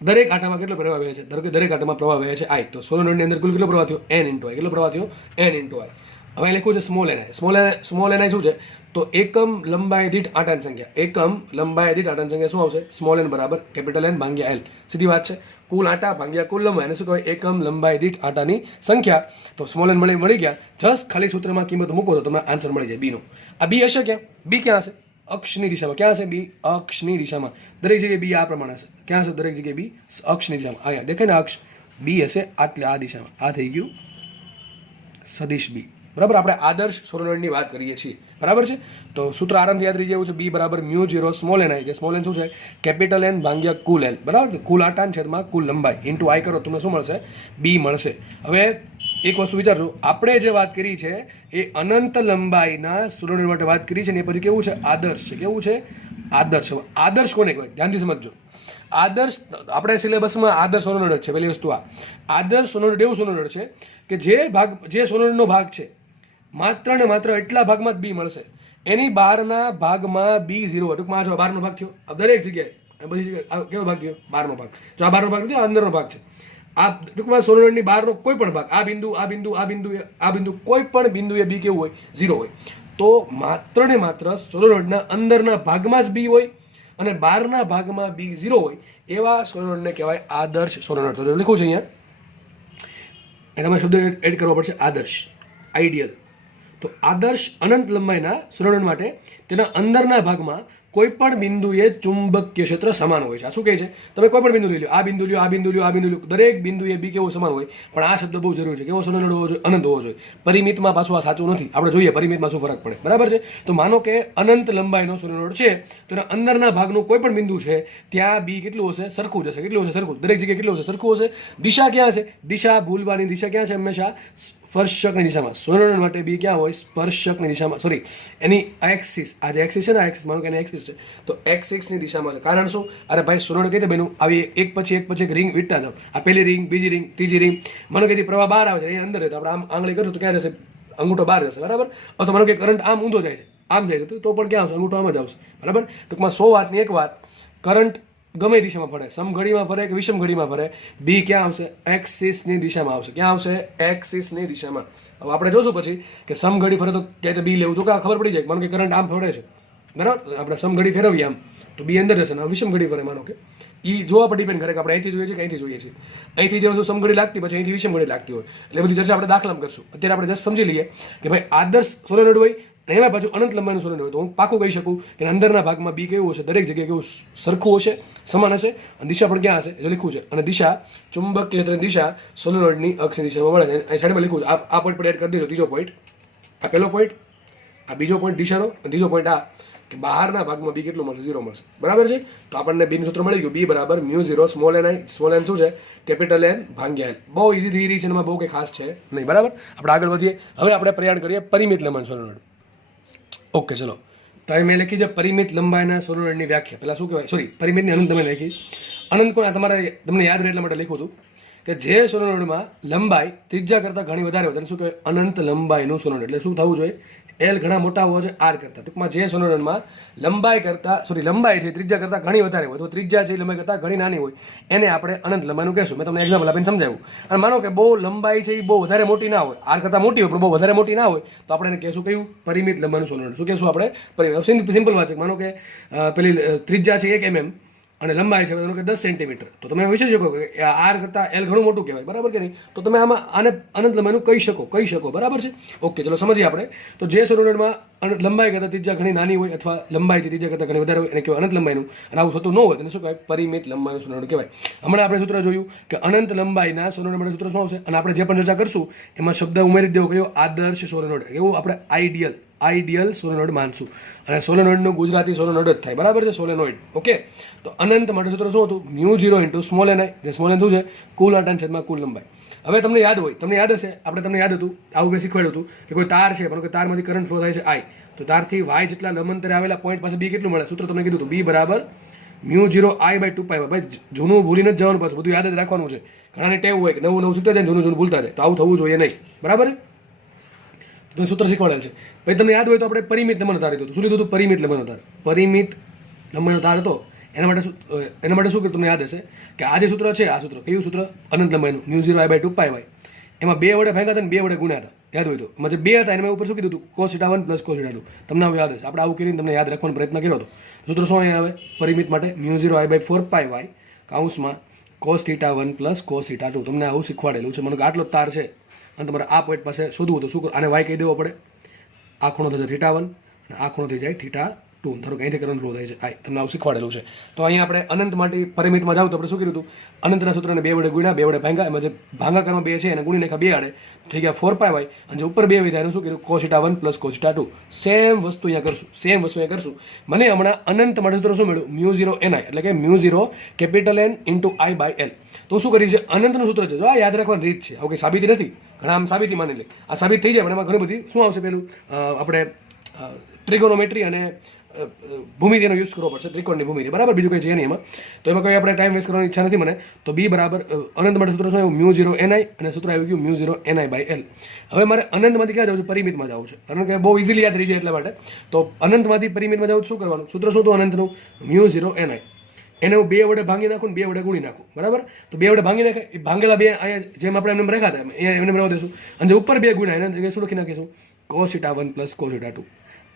દરેક આટામાં કેટલો પ્રવાહ વહે છે? ધારો કે દરેક આટામાં પ્રવાહ વહે છે I. તો સોલેનોઇડની અંદર કુલ કેટલો પ્રવાહ થયો? n × I. કેટલો પ્રવાહ થયો? n × I. હવે લખ્યું છે સ્મોલ ni. સ્મોલ ni શું છે? તો એકમ લંબાઈ દીઠ આટાની સંખ્યા. એકમ લંબાઈ દીઠ આટાની સંખ્યા શું આવશે? સ્મોલ n = કેપિટલ N ભાગ્યા L. સીધી વાત છે. કુલ આટા ભાગ્યા કુલ લંબાઈ. એને શું કહેવાય? એકમ લંબાઈ દીઠ આટાની સંખ્યા. તો સ્મોલ n મળી ગયા. જસ્ટ ખાલી સૂત્રમાં કિંમત મૂકો તો તમને આન્સર મળી જાય B નો. આ B હશે ક્યાં? B ક્યાં હશે? અક્ષની દિશામાં. ક્યાં હશે? B અક્ષની દિશામાં. દરેક જગ્યાએ B આ પ્રમાણે હશે. ક્યાં હશે? દરેક જગ્યાએ B અક્ષની દિશામાં. અહીંયા દેખાય ને અક્ષ? B હશે આટલે આ દિશામાં. આ થઈ ગયું સદિશ B, બરાબર. આપણે આદર્શ સોલેનોઇડની વાત કરીએ છીએ, બરાબર છે. તો સૂત્ર આરામથી યાદ રહી જાય એવું છે. B = μ0 small n I. જે સ્મોલ n શું છે? કેપિટલ N ભાગ્યા કુલ L, બરાબર. કુલ આટાના છેદમાં કુલ લંબાઈ * I કરો તમને શું મળશે? B મળશે. હવે એક વસ્તુ વિચારજો, આપણે જે વાત કરી છે એ અનંત લંબાઈના સોલેનોઇડ માટે વાત કરી છે ને. એ પછી કેવું છે? આદર્શ છે. કેવું છે? આદર્શ. આદર્શ કોને કહેવાય? ધ્યાનથી સમજજો. આદર્શ આપણે સિલેબસમાં આદર્શ સોલેનોઇડ છે. પહેલી વસ્તુ આ આદર્શ સોલેનોઇડ એવું સોલેનોઇડ છે કે જે સોલેનોઇડનો ભાગ છે માત્ર ને માત્ર એટલા ભાગમાં જ B મળશે. એની બહારના ભાગમાં B0. ટૂંકમાં જો બહારનો ભાગ થયો દરેક જગ્યાએ બધી જગ્યાએ કેવો ભાગ થયો? બહારનો ભાગ. જો આ બહારનો ભાગ નથી, આ અંદરનો ભાગ છે. આ ટૂંકમાં સોલેનોઇડની બહારનો કોઈ પણ ભાગ, આ બિંદુ આ બિંદુ આ બિંદુ આ બિંદુ કોઈ પણ બિંદુએ B કેવું હોય? 0 હોય. તો માત્ર ને માત્ર સોલેનોઇડના અંદરના ભાગમાં જ B હોય અને બહારના ભાગમાં B0 હોય એવા સોલેનોઇડને કહેવાય આદર્શ સોલેનોઇડ. તો લખ્યું છે અહીંયા તમારે શબ્દ એડ કરવો પડશે. આદર્શ, આઈડિયલ. તો આદર્શ અનંત લંબાઈના સોલેનોઇડ માટે તેના અંદરના ભાગમાં કોઈ પણ બિંદુએ ચુંબકીય ક્ષેત્ર સમાન હોય છે. આ શું કહે છે? તમે કોઈ પણ બિંદુ લઈ લો, આ બિંદુ લ્યો, આ બિંદુ લ્યો, આ બિંદુ લ્યો, દરેક બિંદુએ B કેવો સમાન હોય. પણ આ શબ્દ બહુ જરૂરી છે. કેવો સોલેનોઇડ હોવો જોઈએ? અનંત હોવો જોઈએ. પરિમિતમાં પાછું આ સાચું નથી. આપણે જોઈએ પરિમિતમાં શું ફરક પડે, બરાબર છે. તો માનો કે અનંત લંબાઈનો સોલેનોઇડ છે તો એના અંદરના ભાગનું કોઈ પણ બિંદુ છે ત્યાં B કેટલું હશે? સરખું જ હશે. કેટલું હશે? સરખું. દરેક જગ્યાએ કેટલું હશે? સરખું હશે. દિશા ક્યાં હશે? દિશા ભૂલવાની દિશા ક્યાં છે? હંમેશા સ્પર્શકની દિશામાં. સોલેનોઇડ માટે B ક્યાં હોય? સ્પર્શકની દિશામાં. સોરી, એની એક્સિસ. આ જે એક્સિસ છે ને, એક્સિસ માનો કે એની એક્સિસ છે તો એક્સિસની દિશામાં છે. કારણ શું? અરે ભાઈ સોલેનોઇડ કઈ રીતે બન્યું? આવી એક પછી એક રિંગ વીટતા જાવ. આ પહેલી રિંગ, બીજી રિંગ, ત્રીજી રિંગ. માનો કે પ્રવાહ બહાર આવે છે, એ અંદર રહે તો આપણે આમ આંગળી કરશું તો ક્યાં જશે? અંગૂઠો બહાર જશે, બરાબર. અથવા માનો કે કરંટ આમ ઊંધો જાય છે, આમ જાય તો પણ ક્યાં આવશે? અંગૂઠો આમ જ આવશે, બરાબર. ટૂંકમાં 100 વાતની એક વાત, કરંટ ગમે દિશામાં ફરે, સમઘડીમાં ફરે કે વિષમ ઘડીમાં ફરે, B ક્યાં આવશે? એક્સિસની દિશામાં આવશે. ક્યાં આવશે? એક્સિસની દિશામાં. હવે આપણે જોશું પછી કે સમઘડી ફરે તો ક્યાંય B લેવું. જો કે ખબર પડી જાય, માનો કે કરંટ આમ ફરે છે, બરાબર. આપણે સમઘડી ફેરવીએ આમ તો B અંદર જશે ને વિષમ ઘડી ફરે. માનો કે એ જોવા પર ડિપેન્ડ કરે કે આપણે અહીંથી જોઈએ છીએ કે અહીંથી જોઈએ છીએ. અહીંથી જે વસ્તુ સમઘડી લાગતી પછી અહીંથી વિષમ ઘડી લાગતી હોય. એટલે બધી ચર્ચા આપણે દાખલામાં કરશું. અત્યારે આપણે જસ્ટ સમજી લઈએ કે ભાઈ આદર્શ સોલેનોઇડ હોય અને એમાં પાછું અનંત લંબાઈનું સોલેનોઇડ હોય તો હું પાકું કહી શકું કે અંદરના ભાગમાં B કેવું હશે? દરેક જગ્યાએ કેવું? સરખું હશે, સમાન હશે. અને દિશા પણ ક્યાં હશે? એ લખ્યું છે. અને દિશા ચુંબકીય ક્ષેત્રની દિશા સોલેનોઇડની અક્ષની દિશામાં મળે છે. અહીં સાઈડમાં લખ્યું છે. આ પોઈન્ટ પર એડ કરી દીધો. ત્રીજો પોઈન્ટ, આ પહેલો પોઈન્ટ, આ બીજો પોઈન્ટ દિશાનો, અને ત્રીજો પોઈન્ટ આ કે બહારના ભાગમાં B કેટલું મળશે? 0 મળશે, બરાબર છે. તો આપણને B નું સૂત્ર મળી ગયું. B = μ0 small n I. Small n શું છે? કેપિટલ N ભાગ્યા L. બહુ ઈઝી થઈ રહી છે, એમાં બહુ કંઈ ખાસ છે નહીં, બરાબર. આપણે આગળ વધીએ. હવે આપણે પ્રયાણ કરીએ પરિમિત લંબાઈ સોલેનોઇડ. ઓકે, ચલો. તો હવે મેં લખી છે પરિમિત લંબાઈના સોલેનોઇડની વ્યાખ્યા. પહેલાં શું કહેવાય? સોરી, પરિમિતની અનંત તમે લખી. અનંત કોણ? તમારે તમને યાદ રહે એટલા માટે લખ્યું હતું કે જે સોલેનોઇડમાં લંબાઈ ત્રિજ્યા કરતાં ઘણી વધારે હોય તેને શું કહેવાય? અનંત લંબાઈનું સોલેનોઇડ. એટલે શું થવું જોઈએ? એલ ઘણા મોટા હોવા જોઈએ આર કરતાં. ટૂંકમાં જે સોલેનોઇડમાં લંબાઈ છે ત્રિજ્યા કરતાં ઘણી વધારે હોય, તો ત્રિજ્યા છે લંબાઈ કરતાં ઘણી નાની હોય, એને આપણે અનંત લંબાઈનું કહેશું. મેં તમને એક્ઝામ્પલ આપીને સમજાવ્યું. અને માનો કે બહુ લંબાઈ છે એ બહુ વધારે મોટી ના હોય, આર કરતાં મોટી હોય પણ બહુ વધારે મોટી ના હોય, તો આપણે એને કહેશું કયું? પરિમિત લંબાઈનું સોલેનોઇડ. શું કહેશું આપણે? પરિમિત. સિમ્પલ વાત છે. માનો કે પેલી ત્રિજ્યા છે 1 mm અને લંબાઈ છે કે 10 સેન્ટીમીટર, તો તમે વિચારી શકો કે આર કરતાં એલ ઘણું મોટું કહેવાય, બરાબર કે નહીં? તો તમે આમાં આને અનંત લંબાઈનું કહી શકો, બરાબર છે? ઓકે, ચલો સમજીએ આપણે. તો જે સોલેનોઇડમાં લંબાઈ કરતાં ત્રિજ્યા ઘણી નાની હોય અથવા લંબાઈથી ત્રિજ્યા કરતાં ઘણી વધારે હોય એને કહેવાય અનંત લંબાઈનું. અને આવું થતું ન હોય તેને શું કહેવાય? પરિમિત લંબાઈનું સોલેનોઇડ કહેવાય. હમણાં આપણે સૂત્ર જોયું કે અનંત લંબાઈના સોલેનોઇડ માટે સૂત્ર શું આવશે? અને આપણે જે પણ ચર્ચા કરશું એમાં શબ્દ ઉમેરી દેવો કયો? આદર્શ સોલેનોઇડ. એવું આપણે આઈડિયલ સોલેનોઇડ માનશું. અને સોલેનોઇડનું ગુજરાતી સોલેનોઇડ જ થાય, બરાબર છે? સોલેનોઇડ. ઓકે, તો અનંત માટે સૂત્ર શું હતું? μ0 × સ્મોલ ni. જે સ્મોલ n શું છે? કુલ આંટા છેદમાં કુલ લંબાઈ. હવે તમને યાદ હશે, તમને યાદ હતું, આવું મેં શીખવાડ્યું હતું કે કોઈ તાર છે, પણ તારમાંથી કરંટ ફ્લો થાય છે I, તો તારથી y જેટલા લંબાંતરે આવેલા પોઈન્ટ પાસે b કેટલું મળે? સૂત્ર તમને કીધું હતું, b બરાબર μ0I/2π. ભાઈ જૂનું ભૂલી નથી જવાનું, પાછું બધું યાદ જ રાખવાનું છે. ઘણાને ટેવ હોય કે નવું શીખતા જાય, જૂનું ભૂલતા જાય, તો આવું થવું જોઈએ નહીં, બરાબર? તો સૂત્ર શીખવાડેલ છે. પછી તમને યાદ હોય તો આપણે પરિમિત લંબાઈનો તાર લીધો હતો. શું લીધું હતું? પરિમિત લંબાઈનો તાર. પરિમિત લંબાઈનો તાર હતો. એના માટે શું તમને યાદ હશે કે આ જે સૂત્ર છે, આ સૂત્ર કયું સૂત્ર? અનંત લંબાઈનું μ0I/2π. એમાં 2 વડે ભાગ્યા હતા ને 2 વડે ગુણ્યા હતા. યાદ હોય તો એમાં જે 2 હતા એના ઉપર શું કીધું હતું? cos θ1 + cos θ2. તમને હવે યાદ હશે. આપણે આવું કરીને તમને યાદ રાખવાનો પ્રયત્ન કર્યો હતો. સૂત્ર શું અહીંયા આવે? પરિમિત માટે μ0I/4πy કૌંસમાં cos θ1 + cos θ2. તમને આવું શીખવાડેલું છે. મને કે આટલો તાર છે અને તમારે આ પોઈન્ટ પાસે શોધવું હતું. શું આને y કહી દેવો પડે? આ ખૂણો થશે θ1 અને આ ખૂણો થઈ જાય θ2. ધારો કે અહીંથી કરંટ ફ્લો થાય છે, તમને આવું શીખવાડેલું છે. તો અહીંયા આપણે અનંત માટે પરિમિતમાં જાવ તો આપણે શું કર્યું હતું? અનંતના સૂત્રને 2 વડે ગુણ્યા, 2 વડે ભાંગ્યા, એમાં જે ભાગાકારમાં 2 છે એને ગુણી નાખ્યા 2 આડે, થઈ ગયા 4πy. અને જે ઉપર 2 વિધા એનું શું કર્યું? cos θ1 + cos θ2. સેમ વસ્તુ અહીંયા કરશું. મને હમણાં અનંત માટે સૂત્ર શું મળ્યું? μ0 ni, એટલે કે μ0 N × I/L. તો શું કરી છે? અનંતનું સૂત્ર છે. જો આ યાદ રાખવાની રીત છે, આવું કંઈ સાબિતી નથી. ઘણા આમ સાબિતી માની લે, આ સાબિત થઈ જાય, પણ એમાં ઘણી બધી શું આવશે? પેલું આપણે ટ્રિગોનોમેટ્રી અને ભૂમિતિનો યુઝ કરવો પડશે, ત્રિકોણની ભૂમિતિ, બરાબર? બીજું કંઈ છે નહીં એમાં. તો એમાં કોઈ આપણે ટાઈમ વેસ્ટ કરવાની ઈચ્છા નથી મને. તો b બરાબર અનંત માટે સૂત્ર શું આવ્યું? μ0 ni, અને સૂત્ર આવી ગયું μ0 ni/L. હવે મારે અનંતમાંથી ક્યાં જવું છે? પરિમિતમાં જવું છે, કારણ કે બહુ ઇઝીલી યાદ રહી જાય એટલા માટે. તો અનંતમાંથી પરિમિતમાં જવું શું કરવાનું? સૂત્ર શું હતું અનંતનું? μ0 ni. એને હું 2 વડે ભાંગી નાખું ને 2 વડે ગુણી નાખું, બરાબર? તો 2 વડે ભાંગી નાખે, એ ભાંગેલા 2 અહીંયા જેમ આપણે એમને રેખા હતા એમને રહેવા દેશું. અને જે ઉપર 2 ગુણ્યા એને શું લખી નાખીશું? cos θ1 + cos θ2.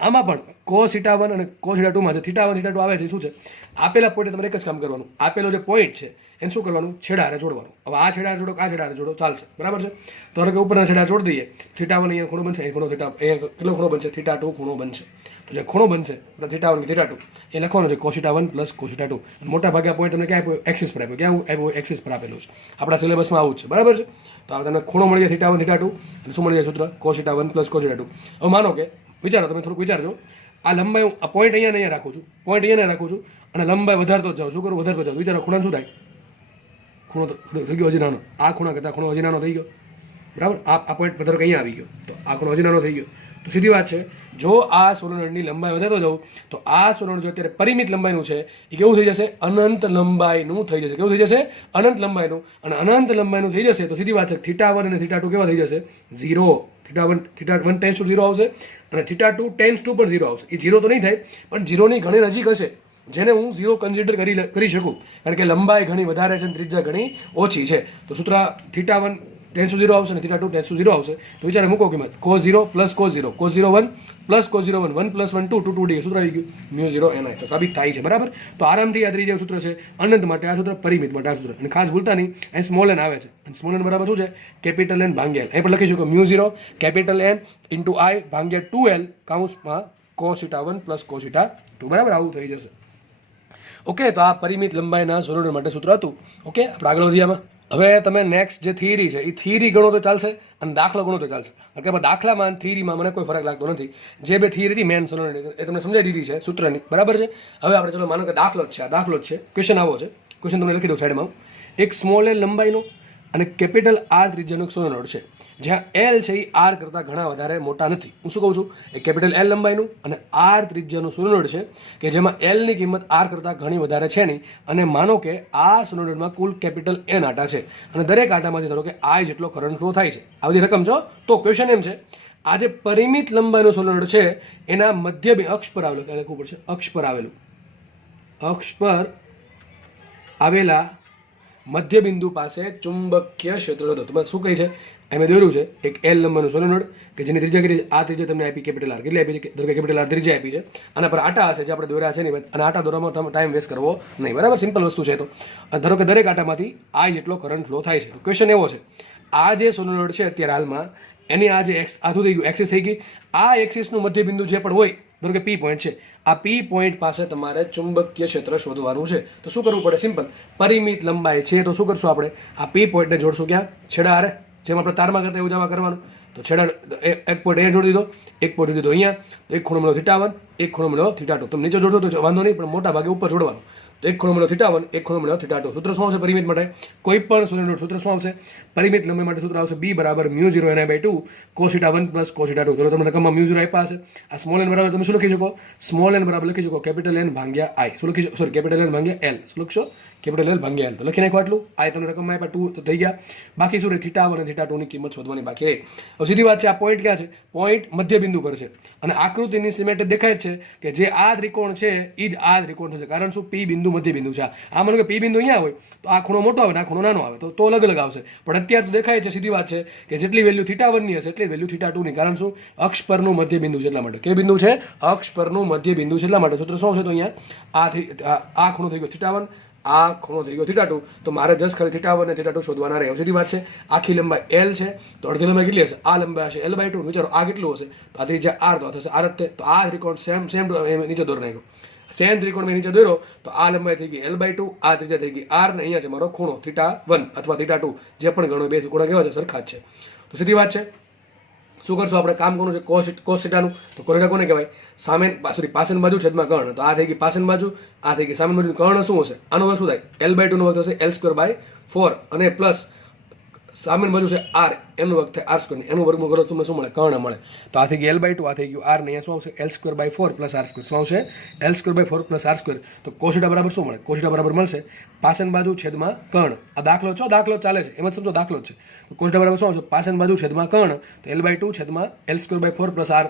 આમાં પણ cos θ1 અને cos θ2 માં જે θ1 θ2 આવે છે શું છે? આપેલા પોઈન્ટે તમારે એક જ કામ કરવાનું. આપેલો જે પોઈન્ટ છે એને શું કરવાનું? છેડા હારે જોડવાનું. હવે આ છેડા હારે જોડો, આ છેડા હારે જોડો, ચાલશે, બરાબર છે? તો કે ઉપરના છેડા જોડી દઈએ. θ1 અહીંયા ખૂણો બનશે, અહીં કેટલો ખૂણો બનશે? θ2 ખૂણો બનશે. તો જે ખૂણો બનશે θ1 કે θ2 એ લખવાનું છે cos θ1 + cos θ2. મોટા ભાગે આ પોઈન્ટ તમને ક્યાં આપ્યો? એક્સિસ પર આપ્યો. ક્યાં આપ્યો? એક્સિસ પર આપેલું છે. આપણા સિલેબસમાં આવું છે, બરાબર છે? તો આ તમને ખૂણો મળી જાય θ1 θ2, અને શું મળી જાય સૂત્ર? cos θ1 + cos θ2. હવે માનો કે વિચારો, તમે થોડુંક વિચારજો, આ લંબાઈ આ પોઈન્ટ અહીંયા રાખું છું, અને લંબાઈ વધારતો જ જાઉં. શું કરું? વધારતો જાઉં. વિચારો ખૂણા શું થાય? ખૂણો તો થઈ ગયો હજી નાનો. આ ખૂણા કરતાં ખૂણો હજી નાનો થઈ ગયો, બરાબર? આ પોઈન્ટ વધારો કે અહીંયા આવી ગયો, તો આ ખૂણો હજી નાનો થઈ ગયો. તો સીધી વાત છે, જો આ સોલેનોઇડની લંબાઈ વધારતો જાઉં તો આ સોલેનોઇડ જો અત્યારે પરિમિત લંબાઈનું છે એ કેવું થઈ જશે? અનંત લંબાઈનું થઈ જશે. કેવું થઈ જશે? અનંત લંબાઈનું. અને અનંત લંબાઈનું થઈ જશે તો સીધી વાત છે, θ1 અને θ2 કેવા થઈ જશે? 0. θ1 ટેન્સ ટુ 0 આવશે અને θ2 ટેન્સ ટુ પણ 0 આવશે. એ 0 તો નહીં થાય, પણ 0ની ઘણી નજીક હશે, જેને હું 0 કન્સિડર કરી શકું, કારણ કે લંબાઈ ઘણી વધારે છે અને ત્રિજ્યા ઘણી ઓછી છે. તો સૂત્ર θ1 ટેન્સ ટુ 0 આવશે અને θ2 ટેન્સ ટુ 0 આવશે. તો વિચારે મૂકો કિંમત. cos 0 + cos 0, cos 0 1 + cos 0 1, 1 + 1 2, 2 2 સૂત્ર આવી ગયું μ0 ni. તો સાબિત થાય છે, બરાબર? તો આરામથી યાદ રહી જાય સૂત્ર છે. અનંત માટે આ સૂત્ર, પરિમિત માટે આ સૂત્ર. અને ખાસ ભૂલતા નહીં, અહીં સ્મોલ n આવે છે, અને સ્મોલ n બરાબર શું છે? કેપિટલ N ભાંગ્યા L. અહીં પણ લખીશું કે μ0 N × I/2L કૌંસમાં cos θ1 + cos θ2, બરાબર? આવું થઈ જશે. ઓકે, તો આ પરિમિત લંબાઈના સોલેનોઇડ માટે સૂત્ર હતું. ઓકે, આપણે આગળ વધીએ. હવે તમે નેક્સ્ટ જે થિયરી છે એ થિયરી ગણો તો ચાલશે અને દાખલો ગણો તો ચાલશે. કારણ કે દાખલામાં અને થિયરીમાં મને કોઈ ફરક લાગતો નથી. જે બે થિયરી હતી મેન સોલેનોઇડ એ તમને સમજાવી દીધી છે સૂત્રની, બરાબર છે? હવે આપણે ચલો માનો કે દાખલો જ છે, આ દાખલો જ છે. ક્વેશ્ચન આવો છે, ક્વેશ્ચન તમને લખી દઉં સાઈડમાં. એક સ્મોલ l લંબાઈનો અને કેપિટલ આર ત્રિજ્યાનો એક સોલેનોઇડ છે, જ્યાં એલ છે એ આર કરતાં ઘણા વધારે મોટા નથી. હું શું કહું છું, એ કેપિટલ એલ લંબાઈનું અને આર ત્રિજ્યાનું સોલેનોઇડ છે કે જેમાં એલની કિંમત આર કરતાં ઘણી વધારે છે નહીં. અને માનો કે આ સોલેનોઇડમાં કુલ કેપિટલ એન આટા છે અને દરેક આટામાંથી ધારો કે આઈ જેટલો કરંટ ફ્લો થાય છે. આ બધી રકમ છો. તો ક્વેશ્ચન એમ છે, આ જે પરિમિત લંબાઈનો સોલેનોઇડ છે એના મધ્ય અક્ષ પર આવેલું, ક્યાં લખવું પડશે, અક્ષ પર આવેલા મધ્ય બિંદુ પાસે ચુંબકીય ક્ષેત્ર હતો. તમે શું કહે છે, એમ દોર્યું છે એક એલ લંબાઈનું સોલેનોઇડ કે જેની ત્રિજ્યા કેટલી, આ ત્રિજ્યા તમને આપી કેપિટલ આર, કેટલી આપી છે, ધારો કે કેપિટલ આર ત્રિજ્યા આપી છે. આના પર આટા હશે જે આપણે દોર્યા છે નહીં, અને આટા દોરવામાં તમે ટાઈમ વેસ્ટ કરવો નહીં, બરાબર, સિમ્પલ વસ્તુ છે. તો ધારો કે દરેક આટામાંથી આ જેટલો કરંટ ફ્લો થાય છે. તો ક્વેશ્ચન એવો છે, આ જે સોલેનોઇડ છે અત્યારે હાલમાં એની આ જે આધું થઈ ગયું, એક્સિસ થઈ ગઈ, આ એક્સિસનું મધ્ય બિંદુ જે પણ હોય, ધારો કે પી પોઈન્ટ છે, આ પી પોઈન્ટ પાસે તમારે ચુંબકીય ક્ષેત્ર શોધવાનું છે. તો શું કરવું પડે, સિમ્પલ, પરિમિત લંબાઈ છે તો શું કરશું આપણે, આ પી પોઈન્ટને જોડશું ક્યાં, છેડા હારે, જેમ આપણે તારમાં કરતા એવું જવા કરવાનું. તો છેડા એક પોઈન્ટ અહીંયા જોડી દીધો, એક પોઈન્ટ દીધો અહીંયા, તો એક ખૂણો મળ્યો θ1, એક ખૂણો મળ્યો θ2. તમે નીચે જોડશો તો વાંધો નહીં, પણ મોટા ભાગે ઉપર જોડવાનું. તો એક ખૂણો મળ્યો θ1, એક ખૂણો મળ્યો θ2. સૂત્ર શું આવશે પરિમિત માટે, કોઈ પણ સોલેનોઇડ સૂત્ર શું આવશે, પરિમિત લંબાઈ માટે સૂત્ર આવશે B બરાબર μ0ni/2 cos θ1 પ્લસ cos θ2. ચલો તમને રકમમાં μ0 આપ્યા હશે. આ સ્મોલ n બરાબર તમે શું લખી શકો, સ્મોલ n બરાબર લખી શકો કેપિટલ N ભાગ્યા I. શું લખી શકો, સોરી, કેપિટલ N ભાગ્યા L. શું લખશો, કેપિટલ L ભાગ્યા L. તો લખી નાખો આટલું. આ તમને રકમમાં આપ્યા 2 તો થઈ ગયા. બાકી શું રહે, θ1 અને θ2 ની કિંમત શોધવાની બાકી રહે. હવે સીધી વાત છે, આ પોઈન્ટ ક્યાં છે, પોઈન્ટ મધ્ય બિંદુ પર છે અને આકૃતિની સિમેટ્રિક દેખાય છે કે જે આ ત્રિકોણ છે એ જ આ ત્રિકોણ થશે. કારણ શું, પી બિંદુ મધ્ય બિંદુ છે. આ માનો કે પી બિંદુ અહીંયા હોય તો આ ખૂણો મોટો આવે ને આ ખૂણો નાનો આવે તો અલગ અલગ આવશે. પણ અત્યારે તો દેખાય છે, સીધી વાત છે કે જેટલી વેલ્યુ θ1 ની હશે એટલી વેલ્યુ θ2 ની. કારણ શું, અક્ષ પરનું મધ્ય બિંદુ છે એટલા માટે. કે બિંદુ છે, અક્ષ પરનું મધ્ય બિંદુ છે એટલા માટે. સૂત્ર શું છે, તો અહીંયા આ ખૂણો થઈ ગયો θ1, આ ખૂણો થઈ ગયો θ2. તો મારે જસ્ટ ખાલી θ1 અને θ2 શોધવાના રહે. સીધી વાત છે, આખી લંબાઈ L છે તો અડધી લંબાઈ કેટલી હશે, આ લંબાઈ હશે L/2. વિચારો આ કેટલું હશે, તો આ ત્રિજ્યા R તો થશે R જ. તો આ ત્રિકોણ સેમ નીચે દોરી નાખ્યો, સેમ ત્રિકોણ મેં નીચે દોર્યો તો આ લંબાઈ થઈ ગઈ L/2, આ ત્રિજ્યા થઈ ગઈ R, ને અહીંયા છે મારો ખૂણો θ1 અથવા θ2, જે પણ ગણો, બે ખૂણા કેવા છે, સરખા જ છે. તો સીધી વાત છે, શું કરશું આપણે, કામ કોનું છે, કોસ θનું. તો કોસ θ કોને કહેવાય, સામે પાછળની બાજુ છેદમાં કર્ણ. તો આ થઈ ગઈ પાછળની બાજુ, આ થઈ ગઈ સામેની બાજુ. કર્ણ શું હશે, આનો વર્ગ શું થાય, L/2 નો વર્ગ થશે L²/4 અને પ્લસ સામેની બાજુ છે R, એનું વર્ગ થાય R², એનું વર્ગમૂળ કરો તમને શું મળે, કર્ણ મળે. તો આ થઈ ગઈ L/2, આ થઈ ગયું R, ને અહીંયા શું આવશે L²/4 પ્લસ R². શું આવશે, L²/4 પ્લસ R². તો cos θ બરાબર શું મળે, cos θ બરાબર મળશે પાછળની બાજુ છેદમાં કર્ણ. આ દાખલો છો, દાખલો ચાલે છે એમ જ સમજો, દાખલો જ છે. તો cos θ બરાબર શું આવશે, પાછળની બાજુ છેદમાં કર્ણ, તો L/2 છેદમાં L²/4 પ્લસ R².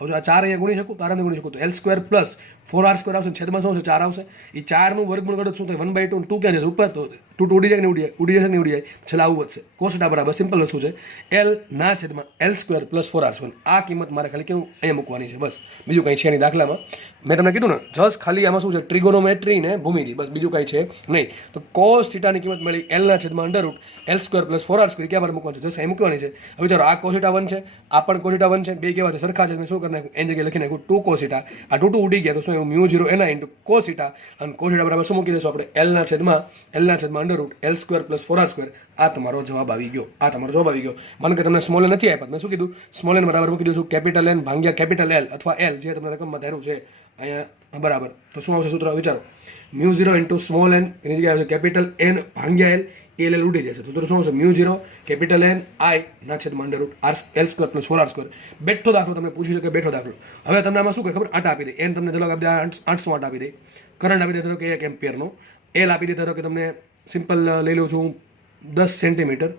હવે આ 4 અહીંયા ગુણી શકું તો આરામથી ગુણી શકું, તો L² પ્લસ 4R² આવશે, છેદમાં શું આવશે, 4 આવશે. એ 4 નું વર્ગમૂળ કરો શું થાય, 1/2. 2 ક્યાં જશે, ઉપર, તો 2 ઉડી જાય ને ઉડી જશે ને ઉડી જાય, છેલ્લા આવું વધશે. cos θ બરાબર સિમ્પલ વસ્તુ છે, L ના છેદમાં L² પ્લસ 4R². આ કિંમત મારે ખાલી કેવું અહીંયા મૂકવાની છે, બસ, બીજું કંઈ છે નહીં દાખલામાં. મેં તમને કીધું ને, જસ્ટ ખાલી આમાં શું છે, ટ્રિગોનોમેટ્રી ને ભૂમિતિ, બસ, બીજું કંઈ છે નહીં. તો cos θ ની કિંમત મળી L ના છેદમાં √L² પ્લસ 4R². ક્યાં મારે મૂકવાનું છે, જસ્ટ અહીં મૂકવાની છે. હવે ચાલો, આ cos θ1 છે, આ પણ cos θ1 છે, બે કેવા છે, સરખા છે. મેં શું કરી નાખ્યું, એની જગ્યાએ લખી નાખ્યું 2 cos θ. આ 2 ઉડી ગયા તો શું એવું, μ0ni cos θ. અને cos θ બરાબર શું મૂકી દઈશું આપણે, L ના છેદમાં √L² પ્લસ 4R². આ તમારો જવાબ આવી ગયો, આ તમારો જવાબ આવી ગયો. માનો કે તમને સ્મોલ n નથી આપ્યા, મેં શું કીધું, સ્મોલ n બરાબર મૂકી દઈશું કેપિટલ N ભાગ્યા કેપિટલ L અથવા L, જે તમને રકમમાં ધાર્યું છે અહીંયા બરાબર. તો શું આવશે સૂત્ર, વિચારો, μ0 * સ્મોલ n, એની જગ્યાએ આવશે કેપિટલ N ભાગ્યા L, L ઉડી જશે. સૂત્ર શું આવશે, μ0 કેપિટલ N I ના છેદમાં √L² પ્લસ 4R². બેઠો દાખલો તમને પૂછી શકે, બેઠો દાખલો. હવે તમને આમાં શું કરે ખબર, આટા આપી દે, N તમને ધરો આપી દે 800 આટા આપી દે, કરંટ આપી દે ધરો કે 1 એમ્પિયરનો, L આપી દે ધરો કે તમને સિમ્પલ લઈ લઉં છું 10 સેન્ટીમીટર,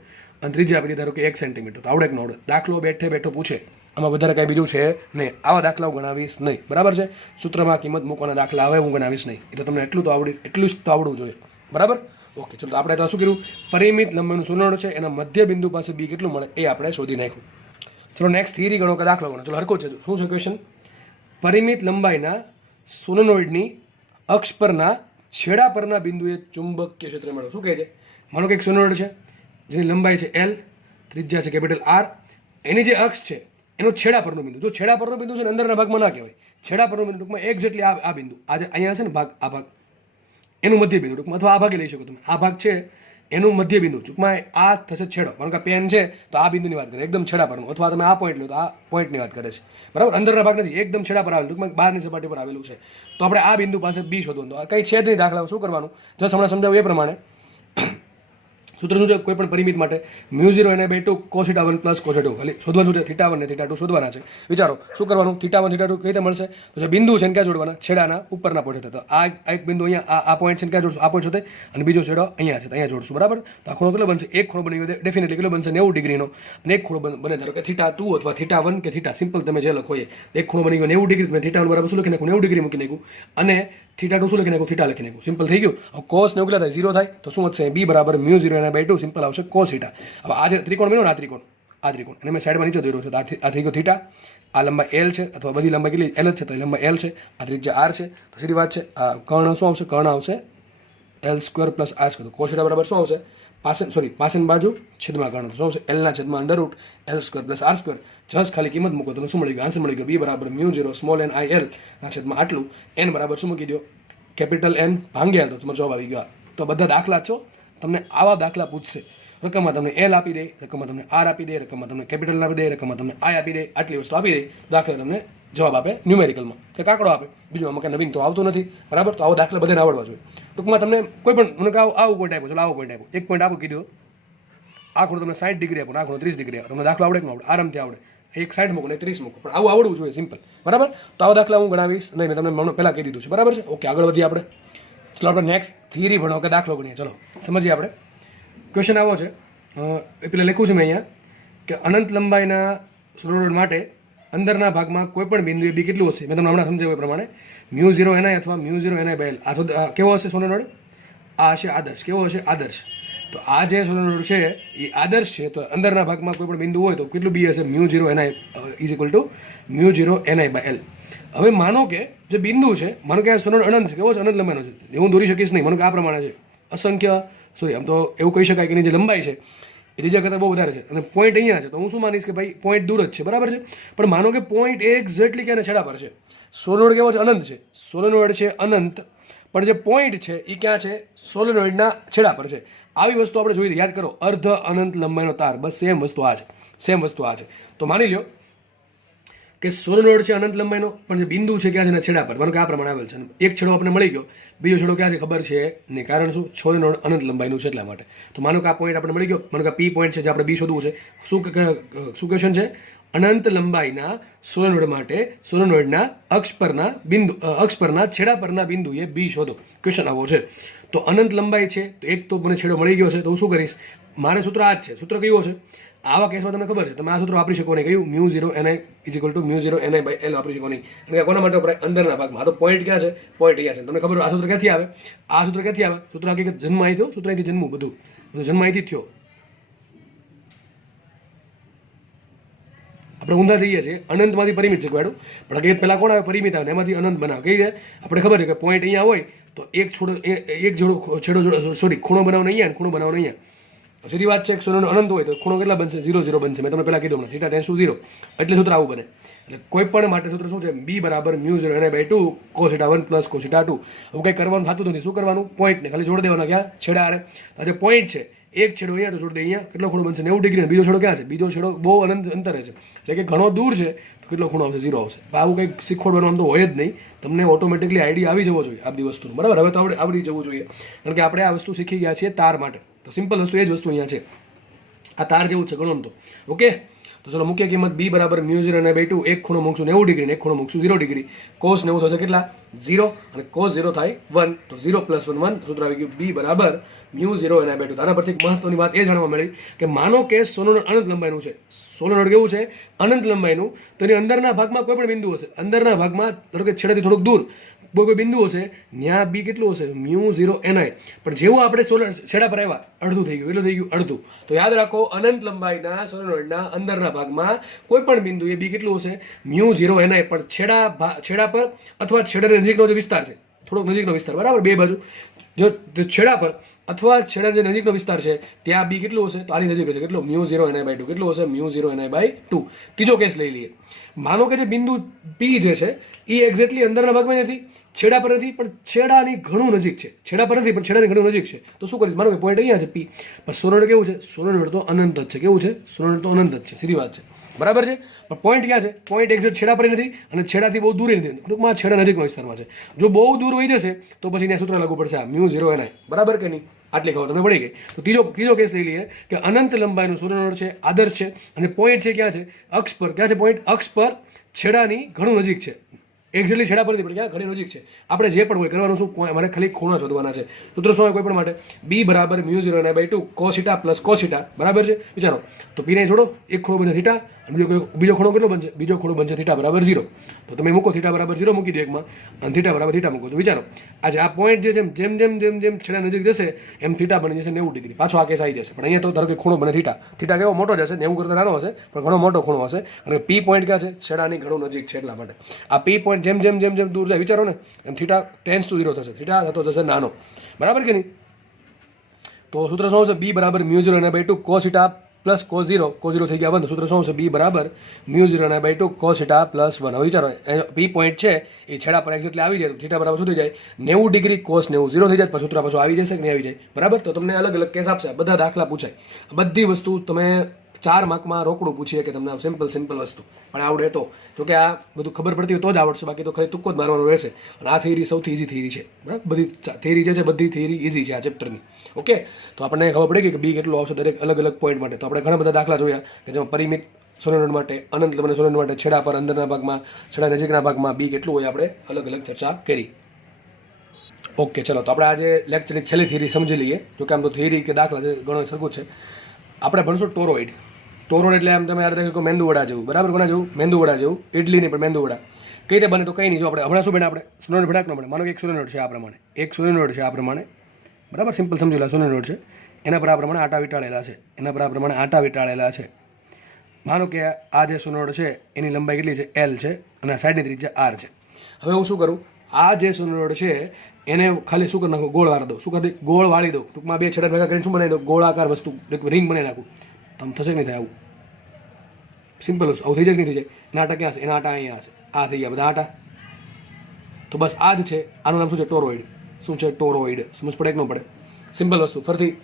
અને ત્રીજી આપી દે ધારો કે 1 સેન્ટીમીટર. તો આવડે કે ન આવડે, દાખલો બેઠો પૂછે, આમાં વધારે કાંઈ બીજું છે નહીં. આવા દાખલાઓ ગણાવીશ નહીં, બરાબર છે. સૂત્રમાં કિંમત મૂકવાના દાખલા હવે હું ગણાવીશ નહીં. એ તો તમને એટલું જ તો આવડવું જોઈએ, બરાબર. ઓકે, ચલો આપણે તો શું કર્યું, પરિમિત લંબાઈનું સોલેનોઇડ છે, એના મધ્ય બિંદુ પાસે બી કેટલું મળે એ આપણે શોધી નાખ્યું. ચલો નેક્સ્ટ થિયરી ગણો કે દાખલો ગણો. ચલો હરકો છે, શું છે ક્વેશ્ચન, પરિમિત લંબાઈના સોલેનોઇડની અક્ષ પરના છેડા પરના બિંદુએ ચુંબકીય ક્ષેત્ર મળે. શું કહે છે, માનો કે એક સોલેનોઇડ છે જેની લંબાઈ છે L, ત્રિજ્યા છે કેપિટલ R, એની જે અક્ષ છે એનો છેડા પરનો બિંદુ, જો છેડા પરનો બિંદુ છે ને અંદરના ભાગમાં ના કહેવાય, છેડા પરનો બિંદુ ટૂંકમાં એક્ઝેક્ટલી આ બિંદુ, આ જે અહીંયા છે ને ભાગ, આ ભાગ એનું મધ્ય બિંદુ ટૂંકમાં, અથવા આ ભાગે લઈ શકો તમે, આ ભાગ છે એનું મધ્ય બિંદુ ટૂંકમાં આ થશે છેડો. માનો કે પેન છે તો આ બિંદુની વાત કરે, એકદમ છેડા પરનું, અથવા તમે આ પોઈન્ટ લો તો આ પોઈન્ટની વાત કરે છે, બરાબર. અંદરના ભાગ નથી, એકદમ છેડા પર આવેલું, ટૂંકમાં બહારની સપાટી પર આવેલું છે. તો આપણે આ બિંદુ પાસે બી શોધવાનું, તો કંઈ છે જ નહીં દાખલામાં, શું કરવાનું, જસ્ટ હમણાં સમજાવું એ પ્રમાણે સૂત્ર શું છે કોઈ પણ પરિમિત માટે μ0ni/2 cos θ1 પ્લસ cos θ2. ખાલી શોધવાનું શું છે θ1 ને θ2 શોધવાના છે. વિચારો શું કરવાનું, θ1 θ2 કઈ રીતે મળશે? તો જે બિંદુ છે ને ક્યાં જોડવાના? છેડાના ઉપરના પોઈન્ટ. તો આ એક બિંદુ અહીંયા આ પોઈન્ટ છે ને ક્યાં જોડશું? આ પોઈન્ટ સાથે, અને બીજો છેડો અહીંયા છે તો અહીંયા જોડશું, બરાબર. તો આ ખૂણો કેટલો બનશે? એક ખૂણો બની ગયો ડેફિનેટલી કેટલો બનશે? 90 ડિગ્રીનો. અને એક ખૂણો બને ધારો કે θ2 અથવા θ1 કે θ સિમ્પલ તમે જે લખો એ એક ખૂણો બની ગયો 90 ડિગ્રી. મેં θ1 બરાબર શું લખી નાખ્યું? 90 ડિગ્રી મૂકી નાખ્યું. અને θ2 શું લખી નાખ્યું? θ લખી નાખ્યું. સિમ્પલ થઈ ગયું. હવે cos ને કેટલા થાય? 0 થાય. તો શું વધશે? b બરાબર μ0ni/2 સિમ્પલ આવશે cos θ. હવે આ જે ત્રિકોણ બન્યો ને આ ત્રિકોણ અને મેં સાઈડમાં નીચે દોર્યો છે. તો આ થઈ ગયો θ. આ લંબાઈ l છે, અથવા બધી લંબાઈ કેટલી l જ છે, તો લંબાઈ l છે. આ ત્રિજ્યા r છે. તો સીધી વાત છે. આ કર્ણ શું આવશે? કર્ણ આવશે l² + r². તો cos θ બરાબર શું આવશે? પાસેન બાજુ છેદમાં કર્ણ. શું આવશે? l ના છેદમાં √ l² + r². જસ્ટ ખાલી કિંમત મૂકો તો શું મળી ગયું? આન્સર મળી ગયો b બરાબર μ0 સ્મોલ n i l ના છેદમાં આટલું. n બરાબર શું મૂકી દો? કેપિટલ N ભાંગ્યા તો તમારો જવાબ આવી ગયો. તો બધા દાખલા છો, તમને આવા દાખલા પૂછશે. રકમમાં તમને l આપી દે, રકમમાં તમને r આપી દે, રકમમાં તમને કેપિટલ આપી દે, રકમમાં તમને i આપી દે, આટલી વસ્તુ આપી દે. દાખલા તમને જવાબ આપે ન્યુમેરિકલમાં કે કાકડો આપે. બીજું આમાં કંઈ નવીન તો આવતું નથી, બરાબર. તો આવો દાખલા બધાને આવડવા જોઈએ. ટૂંકમાં તમને કોઈ પણ મને આવું પોઈન્ટ આપ્યો, ચલો આવો પોઈન્ટ આપ્યો, એક પોઈન્ટ આપો કીધું, આ ખૂણો તમને 60 ડિગ્રી આપો, આ ખૂણો 30 ડિગ્રી આપો. તમને દાખલો આવડે કે ન આવડે? આરામથી આવડે. એક 60 મૂકો ને 30 મૂકો, પણ આવું આવડવું જોઈએ સિમ્પલ, બરાબર. તો આવા દાખલા હું ગણાવીશ નહીં, મેં તમને પહેલાં કહી દીધું છે, બરાબર છે. ઓકે, આગળ વધીએ આપણે. ચલો આપણે નેક્સ્ટ થિયરી ભણો કે દાખલો ગણીએ. ચલો સમજીએ આપણે. ક્વેશ્ચન આવો છે, એ પેલા લખ્યું છે મેં અહીંયા કે અનંત લંબાઈના સોલેનોઇડ માટે અંદરના ભાગમાં કોઈ પણ બિંદુએ બી કેટલું હશે? મેં તમને હમણાં સમજાવ્યું એ પ્રમાણે μ0ni અથવા μ0ni/l. આ કેવો હશે સોલેનોઇડ? આ હશે આદર્શ. કેવો હશે? આદર્શ. તો આ જે સોલેનોઇડ છે એ આદર્શ છે. તો અંદરના ભાગમાં કોઈ પણ બિંદુ હોય તો કેટલું બી હશે? μ0ni = μ0ni/l. હવે માનો કે જે બિંદુ છે, માનો કે આ સોલેનોઇડ અનંત છે. કેવો છે? અનંત લંબાઈનો છે. હું દોરી શકીશ નહીં. માનો કે આ પ્રમાણે છે, અસંખ્ય આમ તો એવું કહી શકાય કે એની જે લંબાઈ છે એ ત્રીજા કરતાં બહુ વધારે છે, અને પોઈન્ટ અહીંયા છે. તો હું શું માનીશ કે ભાઈ પોઈન્ટ દૂર જ છે, બરાબર છે. પણ માનો કે પોઈન્ટ એક્ઝેક્ટલી ક્યાં છેડા પર છે. સોલેનોઇડ કેવો છે? અનંત છે. સોલેનોઇડ છે અનંત, પણ જે પોઈન્ટ છે એ ક્યાં છે? સોલેનોઇડના છેડા પર છે. આવી વસ્તુ આપણે જોઈ યાદ કરો, અર્ધ અનંત લંબાઈનો તાર. બસ સેમ વસ્તુ આ છે, સેમ વસ્તુ આ છે. તો માની લ્યો કે સોલેનોઇડ છે અનંત લંબાઈનો, પણ જે બિંદુ છે ક્યાં છે? એના છેડા પર. માનો કે આ પ્રમાણે આવેલ છે. એક છેડો આપણને મળી ગયો, બીજો છેડો ક્યાં છે ખબર છે નહીં. કારણ શું? સોલેનોઇડ અનંત લંબાઈનું છે એટલા માટે. તો માનો કે આ પોઈન્ટ આપણે મળી ગયો, માનો કે પી પોઈન્ટ છે જે આપણે બી શોધવું છે. શું ક્વેશ્ચન છે? અનંત લંબાઈના સોલેનોઇડ માટે સોલેનોઇડના અક્ષ પરના છેડા પરના બિંદુએ બી શોધો. ક્વેશ્ચન આવો છે. તો અનંત લંબાઈ છે, તો એક તો મને છેડો મળી ગયો છે, તો હું શું કરીશ? મારે સૂત્ર આ જ છે. સૂત્ર કયું છે? આવા કેસમાં તમને ખબર છે, તમે આ સૂત્ર વાપરી શકો નહીં. કયું? μ0ni = μ0ni/l વાપરી શકો નહીં. અને કોના માટે વપરાય? અંદરના ભાગમાં. આ તો પોઈન્ટ ક્યાં છે? પોઈન્ટ અહીંયા છે. તમને ખબર આ સૂત્ર ક્યાંથી આવે? આ સૂત્ર ક્યાંથી આવે? સૂત્ર હકીકત જન્મ અહીં થયો, સૂત્ર અહીંથી જન્મ, બધું જન્મ અહીંથી થયો. આપણે ઊંધા જઈએ છીએ, અનંતમાંથી પરિમિત શીખવાડું, પણ હકીકત પહેલાં કોણ આવે? પરિમિત આવે, એમાંથી અનંત બનાવે. કઈ જાય? આપણે ખબર છે કે પોઈન્ટ અહીંયા હોય તો એક ખૂણો બનાવવાનો અહીંયા અને ખૂણો બનાવવાનો અહીંયા. સીધી વાત છે. સોલેનોઇડ અનંત હોય તો ખૂણો કેટલા બનશે? 0 0 બનશે. મેં તમને પહેલાં કીધું θ → 0, એટલે સૂત્ર આવું બને. એટલે કોઈ પણ માટે સૂત્ર શું છે? b બરાબર μ0ni/2 cos θ1 + cos θ2. હવે કંઈ કરવાનું થતું નથી. શું કરવાનું? પોઈન્ટને ખાલી જોડી દેવાના. ક્યાં? છેડા આરે. આ જે પોઈન્ટ છે, એક છેડો અહીંયા તો જોડી દે અહીંયા. કેટલો ખૂણો બનશે? 90 ડિગ્રી. બીજો છેડો ક્યાં છે? બીજો છેડો બહુ અનંત અંતરે છે, એટલે કે ઘણો દૂર છે. તો કેટલો ખૂણો આવશે? 0 આવશે. આવું કંઈક શીખવાડવાનું આમ તો હોય જ નહીં. તમને ઓટોમેટિકલી આઈડિયા આવી જવો જોઈએ આ બધી વસ્તુનો, બરાબર. હવે તો આપણે આવડી જવું જોઈએ, કારણ કે આપણે આ વસ્તુ શીખી ગયા છીએ તાર માટે. તો સિમ્પલ વસ્તુ એ જ વસ્તુ અહીંયા છે. આ તાર જેવું છે ગણો તો. ઓકે, તો ચલો મુખ્ય કિંમત b બરાબર μ0ni/2. એક ખૂણો મૂકશું 90 ડિગ્રી ને એક ખૂણો મૂકશું 0 ડિગ્રી. cos 90 થશે કેટલા? 0, અને cos 0 થાય 1. તો 0 + 1 1. સૂત્ર આવી ગયું b બરાબર μ0ni/2. આના પરથી મહત્વની વાત એ જાણવા મળી કે માનો કે સોલેનોઇડ અનંત લંબાઈનું છે. સોલેનોઇડ કેવું છે? અનંત લંબાઈનું. તો એની અંદરના ભાગમાં કોઈ પણ બિંદુ હશે, અંદરના ભાગમાં ધારો કે છેડાથી થોડુંક દૂર કોઈ બિંદુ હશે, ત્યાં બી કેટલું હશે? μ0ni. પણ જેવું આપણે છેડા પર આવ્યા, અડધું થઈ ગયું. એટલું થઈ ગયું અડધું. તો યાદ રાખો, અનંત લંબાઈના સોલેનોઇડના અંદરના ભાગમાં કોઈ પણ બિંદુ એ બી કેટલું હશે? μ0ni. પણ છેડા પર અથવા છેડાની નજીકનો જે વિસ્તાર છે, થોડોક નજીકનો વિસ્તાર, બરાબર, બે બાજુ, જો છેડા પર અથવા છેડા જે નજીકનો વિસ્તાર છે ત્યાં બી કેટલું હશે? તો આની નજીક હશે. કેટલો? μ0ni/2. કેટલું હશે? μ0ni/2. ત્રીજો કેસ લઈ લઈએ. માનો કે જે બિંદુ પી જે છે એ એક્ઝેક્ટલી અંદરના ભાગમાં નથી, છેડા પર નથી પણ છેડાની ઘણું નજીક છે, છેડા પર નથી પણ છેડાની ઘણું નજીક છે. તો શું કરીશ, માનો કે પોઈન્ટ અહીંયા છે પી, પણ સોલેનોઇડ કેવું છે, સોલેનોઇડ તો અનંત જ છે. કેવું છે, સોલેનોઇડ તો અનંત જ છે, સીધી વાત છે, બરાબર છે. પણ પોઈન્ટ ક્યાં છે, પોઈન્ટ એક્ઝેક્ટ છેડા પર નથી અને છેડાથી બહુ દૂર નથી, ટૂંકમાં છેડા નજીકનો વિસ્તારમાં છે. જો બહુ દૂર વહી જશે તો પછી ત્યાં સૂત્ર લાગુ પડશે, આ μ0 ni, બરાબર કે નહીં, આટલી ખબર તમને પડી ગઈ. તો ત્રીજો કેસ લઈ લઈએ કે અનંત લંબાઈનું સોલેનોઇડ છે, આદર્શ છે, અને પોઈન્ટ છે ક્યાં છે, અક્ષ પર. ક્યાં છે પોઈન્ટ, અક્ષ પર છેડાની ઘણું નજીક છે, એક્ઝેક્ટલી છેડા પર નથી પણ ક્યાં ઘણી નજીક છે. આપણે જે પણ હોય કરવાનું શું, મારે ખાલી ખૂણા શોધવાના છે. સૂત્ર શું હોય કોઈ પણ માટે, બી બરાબર μ0 ni/2 cos θ પ્લસ cos θ, બરાબર છે. વિચારો તો પી ને છોડો, એક ખૂણો બનશે θ અને બીજો ખૂણો કેટલો બનશે, બીજો ખૂણો બનશે θ બરાબર 0. તો તમે મૂકો θ બરાબર 0 મૂકી દો એકમાં અને θ બરાબર θ મૂકો. તો વિચારો આજે આ પોઈન્ટ જે જેમ જેમ જેમ જેમ છેડા નજીક જશે એમ θ બની જશે 90 ડિગ્રી, પાછો આ કેસ આવી જશે. પણ અહીંયા તો ધારો કે ખૂણો બને θ કેવો મોટો જશે, 90 કરતા નાનો હશે પણ ઘણો મોટો ખૂણો હશે, અને પી પોઈન્ટ ક્યાં છે, છેડાની ઘણું નજીક છે, એટલા માટે આ પી પોઈન્ટ જેમ જેમ જેમ જેમ દૂર જાય વિચારો ને એમ θ ટેન્સ ટુ 0 થશે, θ થતો જશે નાનો, બરાબર કે નહીં. તો સૂત્ર શું હશે, બી બરાબર μ0 ni/2 cos θ પ્લસ cos 0 થઈ ગયા 1. સૂત્ર શું હશે, બી બરાબર μ0 ni/2 cos θ પ્લસ 1. હવે વિચારો પી પોઈન્ટ છે એ છેડા પર એક્ઝેક્ટલી આવી જાય તો θ બરાબર શું થઈ જાય, 90 ડિગ્રી cos 90 0 થઈ જાય. પછી સૂત્ર પાછું આવી જશે કે નહીં આવી જાય, બરાબર. તો તમને અલગ અલગ કેસ આપશે, બધા દાખલા પૂછાય, બધી વસ્તુ તમે 4 માર્કમાં રોકડું પૂછીએ કે તમને સિમ્પલ વસ્તુ પણ આવડે તો, જો કે આ બધું ખબર પડતી હોય તો જ આવડશે, બાકી તો ખાલી તુક્કો જ મારવાનો રહેશે. અને આ થિયરી સૌથી ઇઝી થિયરી છે, બરાબર. બધી થિયરી જે છે બધી થિયરી ઇઝી છે આ ચેપ્ટરની, ઓકે. તો આપણને ખબર પડી ગઈ કે બી કેટલું આવશે દરેક અલગ અલગ પોઈન્ટ માટે. તો આપણે ઘણા બધા દાખલા જોયા કે જેમાં પરિમિત સોલેનોઇડ માટે, અનંત લંબાઈના સોલેનોઇડ માટે છેડા પર અંદરના ભાગમાં, છેડા નજીકના ભાગમાં બી કેટલું હોય આપણે અલગ અલગ ચર્ચા કરી. ઓકે, ચલો તો આપણે આજે લેક્ચરની છેલ્લી થિયરી સમજી લઈએ. જો કે આમ તો થિયરી કે દાખલા છે ઘણો સરખું છે. આપણે ભણશું ટોરોઇડ. ટોરોઇડ એટલે આમ તમે યાદ રાખો કે મેંદુવડા જેવું, બરાબર. કોના જેવું, મેંદુવડા જેવું, ઇડલી નહીં પણ મેંદુવડા. કઈ રીતે બને તો કંઈ નહીં. જો આપણે હમણાં શું બને, આપણે સોલેનોઇડ ભડાક ન બને. માનો કે એક સોલેનોઇડ છે આ પ્રમાણે, એક સોલેનોઇડ છે આ પ્રમાણે, બરાબર. સિમ્પલ સમજી લો, સોલેનોઇડ છે, એના પર આ પ્રમાણે આટા વીંટાળેલા છે, એના પર આ પ્રમાણે આટા વીંટાળેલા છે. માનો કે આ જે સોલેનોઇડ છે એની લંબાઈ કેટલી છે, L છે, અને સાઈડની ત્રિજ્યા R છે. હવે હું શું કરું, આ જે સોલેનોઇડ છે એને ખાલી શું કરી નાખું, ગોળ વાળી દઉં. શું કરી, ગોળ વાળી દઉં. ટૂંકમાં બે છેડા ભેગા કરીને શું બનાવી દઉં, ગોળાકાર વસ્તુ, એક રિંગ બનાવી નાખું. આમ થશે કે નહીં થાય આવું, સિમ્પલ વસ્તુ. આવું થઈ જાય કે નહીં થઈ જાય. એના આટા ક્યાં છે, એના આટા અહીંયા હશે, આ થઈ ગયા બધા આટા. તો બસ આ જ છે, આનું નામ શું છે, ટોરોઇડ. શું છે, ટોરોઇડ. સમજ પડે કે ન પડે, સિમ્પલ વસ્તુ. ફરીથી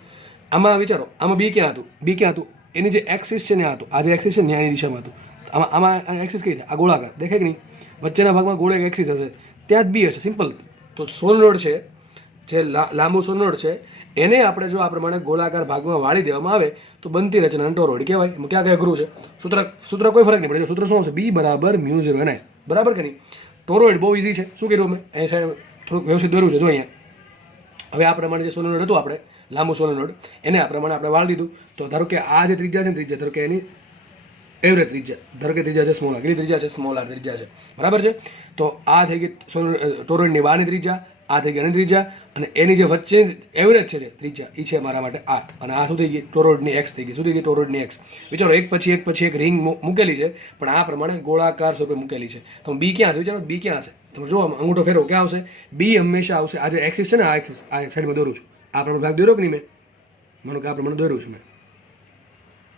આમાં વિચારો, આમાં બી ક્યાં હતું, બી ક્યાં હતું, એની જે એક્સિસ છે ને આ હતું, આ જે એક્સિસ છે ને ન્યાયની દિશામાં હતું. આમાં એક્સિસ કઈ થાય, આ ગોળાકાર દેખાય કે નહીં, વચ્ચેના ભાગમાં ગોળ એક એક્સિસ હશે, ત્યાં જ બી હશે, સિમ્પલ. તો સોલેનોઇડ છે જે લાંબુ સોલેનોઇડ છે એને આપણે જો આ પ્રમાણે ગોળાકાર ભાગમાં વાળી દેવામાં આવે તો બનતી રચના ટોરોઇડ કહેવાય. એમાં ક્યાં અઘરું છે, સૂત્ર કોઈ ફરક નહીં પડે. સૂત્ર શું હશે, બી બરાબર μ0 ni, બરાબર કે નહીં. ટોરોઇડ બહુ ઇઝી છે. શું કર્યું મેં, અહીં સાઈડ થોડુંક વ્યવસ્થિત દોર્યું છે, જો અહીંયા. હવે આ પ્રમાણે જે સોલેનોઇડ હતું આપણે લાંબુ સોલેનોઇડ, એને આ પ્રમાણે આપણે વાળી દીધું. તો ધારો કે આ જે ત્રિજ્યા છે ને, ત્રિજ્યા ધારો કે એની એવરેજ ત્રિજ્યા, ધારો કે ત્રિજ્યા છે સ્મોલ આર, કેટલી ત્રિજ્યા છે, સ્મોલ આર ત્રિજ્યા છે, બરાબર છે. તો આ થઈ ગઈ ટોરોઇડની બહારની ત્રિજ્યા, આ થઈ ગઈ અનંત ત્રિજ્યા, અને એની જે વચ્ચે એવરેજ છે ત્રિજ્યા એ છે મારા માટે આ. અને આ શું થઈ ગઈ, ટોરોઇડની એક્સ થઈ ગઈ. શું થઈ ગઈ, ટોરોઇડની એક્સ. વિચારો એક પછી એક રિંગ મૂકેલી છે પણ આ પ્રમાણે ગોળાકાર સ્વરૂપે મૂકેલી છે. તો બી ક્યાં હશે, વિચારો બી ક્યાં હશે. તમે જો અંગૂઠો ફેરવો ક્યાં આવશે, બી હંમેશા આવશે. આ જે એક્સિસ છે ને, આ એક્સિસ આ સાઈડમાં દોરું છું, આ પ્રમાણે ભાગ દોર્યો કે નહીં મેં, માનો કે આ પ્રમાણે દોર્યું છું મેં,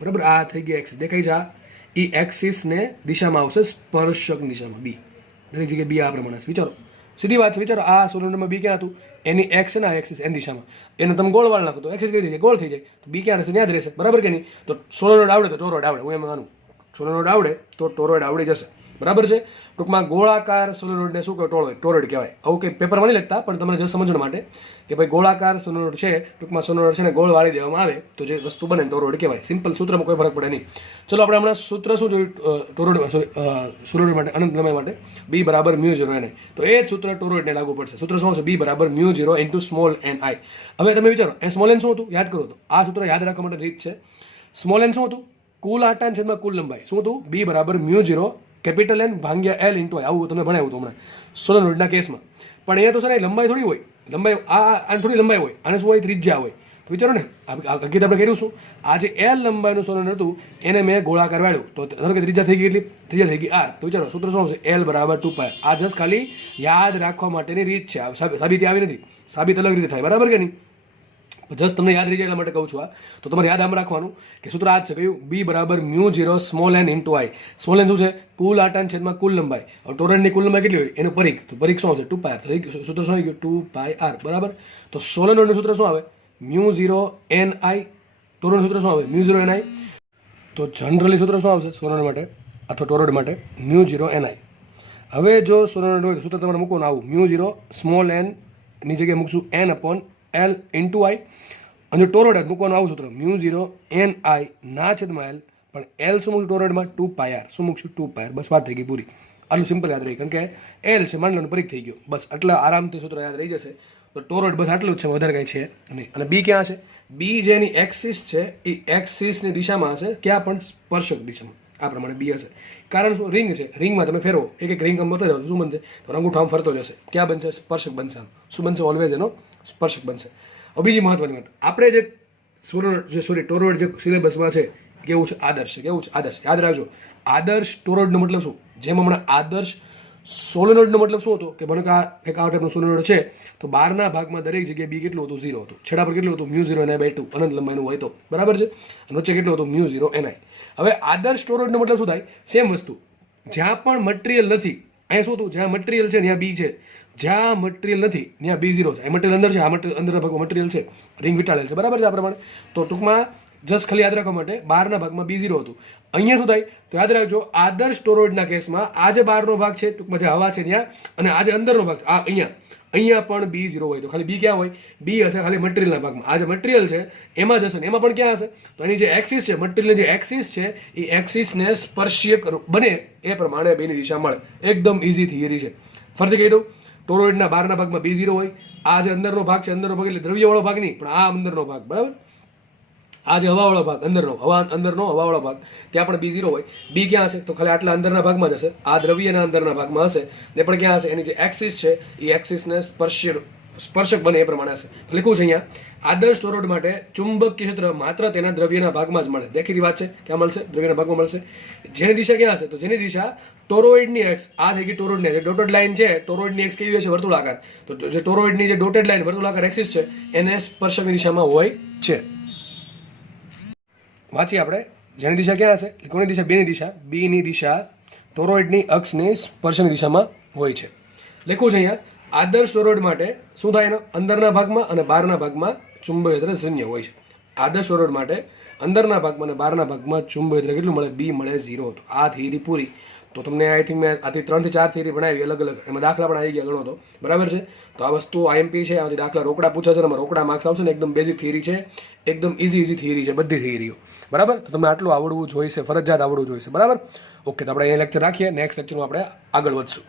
બરાબર. આ થઈ ગઈ એક્સિસ, દેખાય છે. આ એ એક્સિસને દિશામાં આવશે, સ્પર્શક દિશામાં બી, દરેક જગ્યાએ બી આ પ્રમાણે. વિચારો સીધી વાત છે. વિચારો આ સોલેનોઇડમાં બી ક્યાં હતું, એની એક્સ છે ને, એક્સિસ એની દિશામાં, એને તમે ગોળ વાળ નાખો તો એક્સિસ કઈ થઈ જાય, ગોળ થઈ જાય. તો બી ક્યાં રહેશે, ત્યાં જ રહેશે, બરાબર કે નહીં. તો સોલેનોઇડ આવડે તો ટોરોઇડ આવડે, હું એમ માનું. સોલેનોઇડ આવડે તો ટોરોઇડ આવડી જશે, બરાબર છે. ટૂંકમાં ગોળાકાર સોલેનોઇડને શું કહેવાય, ટોરોઇડ કહેવાય. આવું કંઈ પેપરમાં નહીં લખતા, પણ તમને જો સમજણ માટે કે ભાઈ ગોળાકાર સોલેનોઇડ છે, ટૂંકમાં સોલેનોઇડ છે ને ગોળ વાળી દેવામાં આવે તો જે વસ્તુ બને ટોરોઇડ કહેવાય. સિમ્પલ, સૂત્રમાં કોઈ ફરક પડે નહીં. ચલો આપણે હમણાં સૂત્ર શું જોયું સોલેનોઇડ માટે, અનંત લંબાઈ માટે, બી બરાબર μ0 ni. તો એ જ સૂત્ર ટોરોઇડને લાગુ પડશે. સૂત્ર શું હશે, બી બરાબર μ0 × સ્મોલ ni. હવે તમે વિચારો એ સ્મોલ n શું હતું, યાદ કરો તો આ સૂત્ર યાદ રાખવા માટે રીત છે. સ્મોલ n શું હતું, કુલ આટા છેદમાં કુલ લંબાઈ. શું હતું, બી બરાબર μ0 કેપિટલ N ભાગ્યા L × I. આવું તમને ભણાવ્યું હતું હમણાં સોલેનોઇડના કેસમાં. પણ અહીંયા તો સર લંબાઈ થોડી હોય, લંબાઈ આ થોડી લંબાઈ હોય, આને શું હોય, ત્રિજ્યા હોય. તો વિચારો ને, હકીકત આપણે કર્યું શું, આ જે L લંબાઈનું સોલેનોઇડ હતું એને મેં ગોળાકાર વાળ્યું, તો ધારો કે ત્રિજ્યા થઈ ગઈ, એટલી ત્રિજ્યા થઈ ગઈ R. તો વિચારો સૂત્ર શું આવશે, L બરાબર 2π. આ જસ્ટ ખાલી યાદ રાખવા માટેની રીત છે, સાબિતી આવી નથી, સાબિત અલગ રીતે થાય, બરાબર કે નહીં. જસ્ટ તમને યાદ રહી જાય એટલા માટે કહું છું. તો તમારે યાદ આમ રાખવાનું કે સૂત્ર આ જ છે કયું, બી બરાબર μ0 small N into I. Small N શું છે? કુલ આટાના છેદમાં કુલ લંબાઈ. હવે ટોરોઇડની કુલ લંબાઈ કેટલી હોય? એનું પરિઘ. તો પરિઘ શું આવશે? 2πr. તો સૂત્ર શું આવી ગયું? 2πr. બરાબર. તો સોલેનોઇડનું સૂત્ર શું આવે? μ0 ni. ટોરોઇડનું સૂત્ર શું આવે? μ0 ni. તો જનરલી સૂત્ર શું આવશે સોલેનોઇડ માટે અથવા ટોરોઇડ માટે? μ0 ni. હવે જો સોલેનોઇડ હોય તો સૂત્ર તમારે મૂકવાનું આવું, μ0 સ્મોલ એન ની જગ્યાએ મૂકશું n અપોન l ઇન્ટુ આઈ. અને ટોરોઇડ મૂકવાનું આવું સૂત્ર, μ0 ni ના છેદમાં l, પણ l શું મૂકશું ટોરોઇડમાં? 2πr. શું મૂકશું? 2πr. બસ વાત થઈ ગઈ પૂરી. આટલું સિમ્પલ યાદ રહી, કારણ કે l છે માંડલો પરિઘ થઈ ગયો. બસ એટલે આરામથી સૂત્ર યાદ રહી જશે. તો ટોરોઇડ બસ આટલું જ છે, વધારે કંઈ છે નહીં. અને બી ક્યાં છે? બી જે એની એક્સિસ છે એ એક્સિસની દિશામાં હશે. ક્યાં? પણ સ્પર્શક દિશામાં. આ પ્રમાણે બી હશે. કારણ શું? રિંગ છે, રિંગમાં તમે ફેરવો, એક એક રિંગ આમ બતાવી જાવ, શું બનશે? તો અંગૂઠો આમ ફરતો જશે. ક્યાં બનશે? સ્પર્શક બનશે. શું બનશે? ઓલવેઝ એનો સ્પર્શક બનશે. હવે બીજી મહત્વની વાત, આપણે જે ટોરોઇડ જે સિલેબસમાં છે કેવું છે? આદર્શ છે. કેવું છે? આદર્શ. યાદ રાખજો, આદર્શ ટોરોઇડનો મતલબ શું? જેમ હમણાં આદર્શ સોલેનોઇડનો મતલબ શું હતો કે મને આ એક આ ટાઈપનો સોલેનોઇડ છે તો બહારના ભાગમાં દરેક જગ્યાએ બી કેટલું હતું? 0 હતું. છેડા પર કેટલું હતું? μ0 ni/2 અનંત લંબાઈનું હોય તો. બરાબર છે. અને વચ્ચે કેટલું હતું? μ0 ni. હવે આદર્શ ટોરોઇડનો મતલબ શું થાય? સેમ વસ્તુ, જ્યાં પણ મટીરિયલ નથી, અહીંયા શું હતું? જ્યાં મટીરિયલ છે ત્યાં બી છે, જ્યાં મટીરિયલ નથી ત્યાં B0 છે. આ મટીરિયલ અંદર છે, આ અંદરના ભાગમાં મટીરિયલ છે, રિંગ વીંટાળેલ છે. બરાબર છે. આ પ્રમાણે તો ટૂંકમાં જસ્ટ ખાલી યાદ રાખવા માટે બહારના ભાગમાં B0 હતું. અહીંયા શું થાય? તો યાદ રાખજો, આદર્શ ટોરોઇડના કેસમાં આ જે બહારનો ભાગ છે ટૂંકમાં જે હવા છે ત્યાં, અને આ જે અંદરનો ભાગ છે આ અહીંયા પણ B0 હોય. તો ખાલી બી ક્યાં હોય? બી હશે ખાલી મટીરિયલના ભાગમાં. આ જે મટીરિયલ છે એમાં જશે ને એમાં પણ ક્યાં હશે? તો એની જે એક્સિસ છે, મટીરિયલની જે એક્સિસ છે એ એક્સિસને સ્પર્શીય બને એ પ્રમાણે બેની દિશા મળે. એકદમ ઇઝી થિયરી છે. ફરીથી કહી દઉં, ટોરોઇડના બહારના ભાગમાં B0 હોય. આ જે અંદરનો ભાગ છે, અંદરનો ભાગ એટલે દ્રવ્યવાળો ભાગ નહીં, પણ આ અંદરનો ભાગ. બરાબર. આ જે હવાવાળો ભાગ, અંદરનો હવાવાળો ભાગ, ત્યાં પણ B0 હોય. બી ક્યાં હશે? તો ખાલી આટલા અંદરના ભાગમાં જ હશે. આ દ્રવ્યના અંદરના ભાગમાં હશે ને પણ ક્યાં હશે? એની જે એક્સિસ છે એ એક્સિસને સ્પર્શક બને એ પ્રમાણે હશે. લખ્યું છે અહીંયા, આદર્શ ટોરોઇડ માટે ચુંબકીય ક્ષેત્ર માત્ર તેના દ્રવ્યના ભાગમાં જ મળે. દેખીતી વાત છે. ક્યાં મળશે? દ્રવ્યના ભાગમાં મળશે. જેની દિશા ક્યાં હશે? તો જેની દિશા ટોરોઇડની એક્સ, આ થઈ ગઈ ટોરોઇડની જે ડોટેડ લાઇન છે, ટોરોઇડની એક્સ કેવી હશે? વર્તુળાકાર. તો જે ટોરોઇડની જે ડોટેડ લાઇન વર્તુળાકાર એક્સિસ છે એને સ્પર્શકની દિશામાં હોય છે. વાંચીએ આપણે, જેની દિશા ક્યાં હશે? કોની દિશા? બેની દિશા. બીની દિશા ટોરોઇડની અક્ષની સ્પર્શની દિશામાં હોય છે. લખ્યું છે અહીંયા, આદર્શ ટોરોઇડ માટે શું થાય? એના અંદરના ભાગમાં અને બહારના ભાગમાં ચુંબકીય ક્ષેત્ર શૂન્ય હોય છે. આદર્શ ટોરોઇડ માટે અંદરના ભાગમાં અને બહારના ભાગમાં ચુંબકીય ક્ષેત્ર કેટલું મળે? બી મળે 0. તો આ થિયરી પૂરી. તો તમને આઈ થિંક મેં આથી 3 થી 4 થિયરી ભણાવી અલગ અલગ, એમાં દાખલા પણ આવી ગયા ગણો તો. બરાબર છે. તો આ વસ્તુ આઈએમપી છે, આમાંથી દાખલા રોકડા પૂછાશે, એમાં રોકડા માર્ક્સ આવશે ને. એકદમ બેઝિક થિયરી છે, એકદમ ઇઝી થિયરી છે બધી થિયરીઓ. બરાબર. તો તમને આટલું આવડવું જોઈશે, ફરજિયાત આવડવું જોઈશે. બરાબર. ઓકે, તો આપણે અહીંયા લેક્ચર રાખીએ. નેક્સ્ટ લેક્ચરમાં આપણે આગળ વધશું.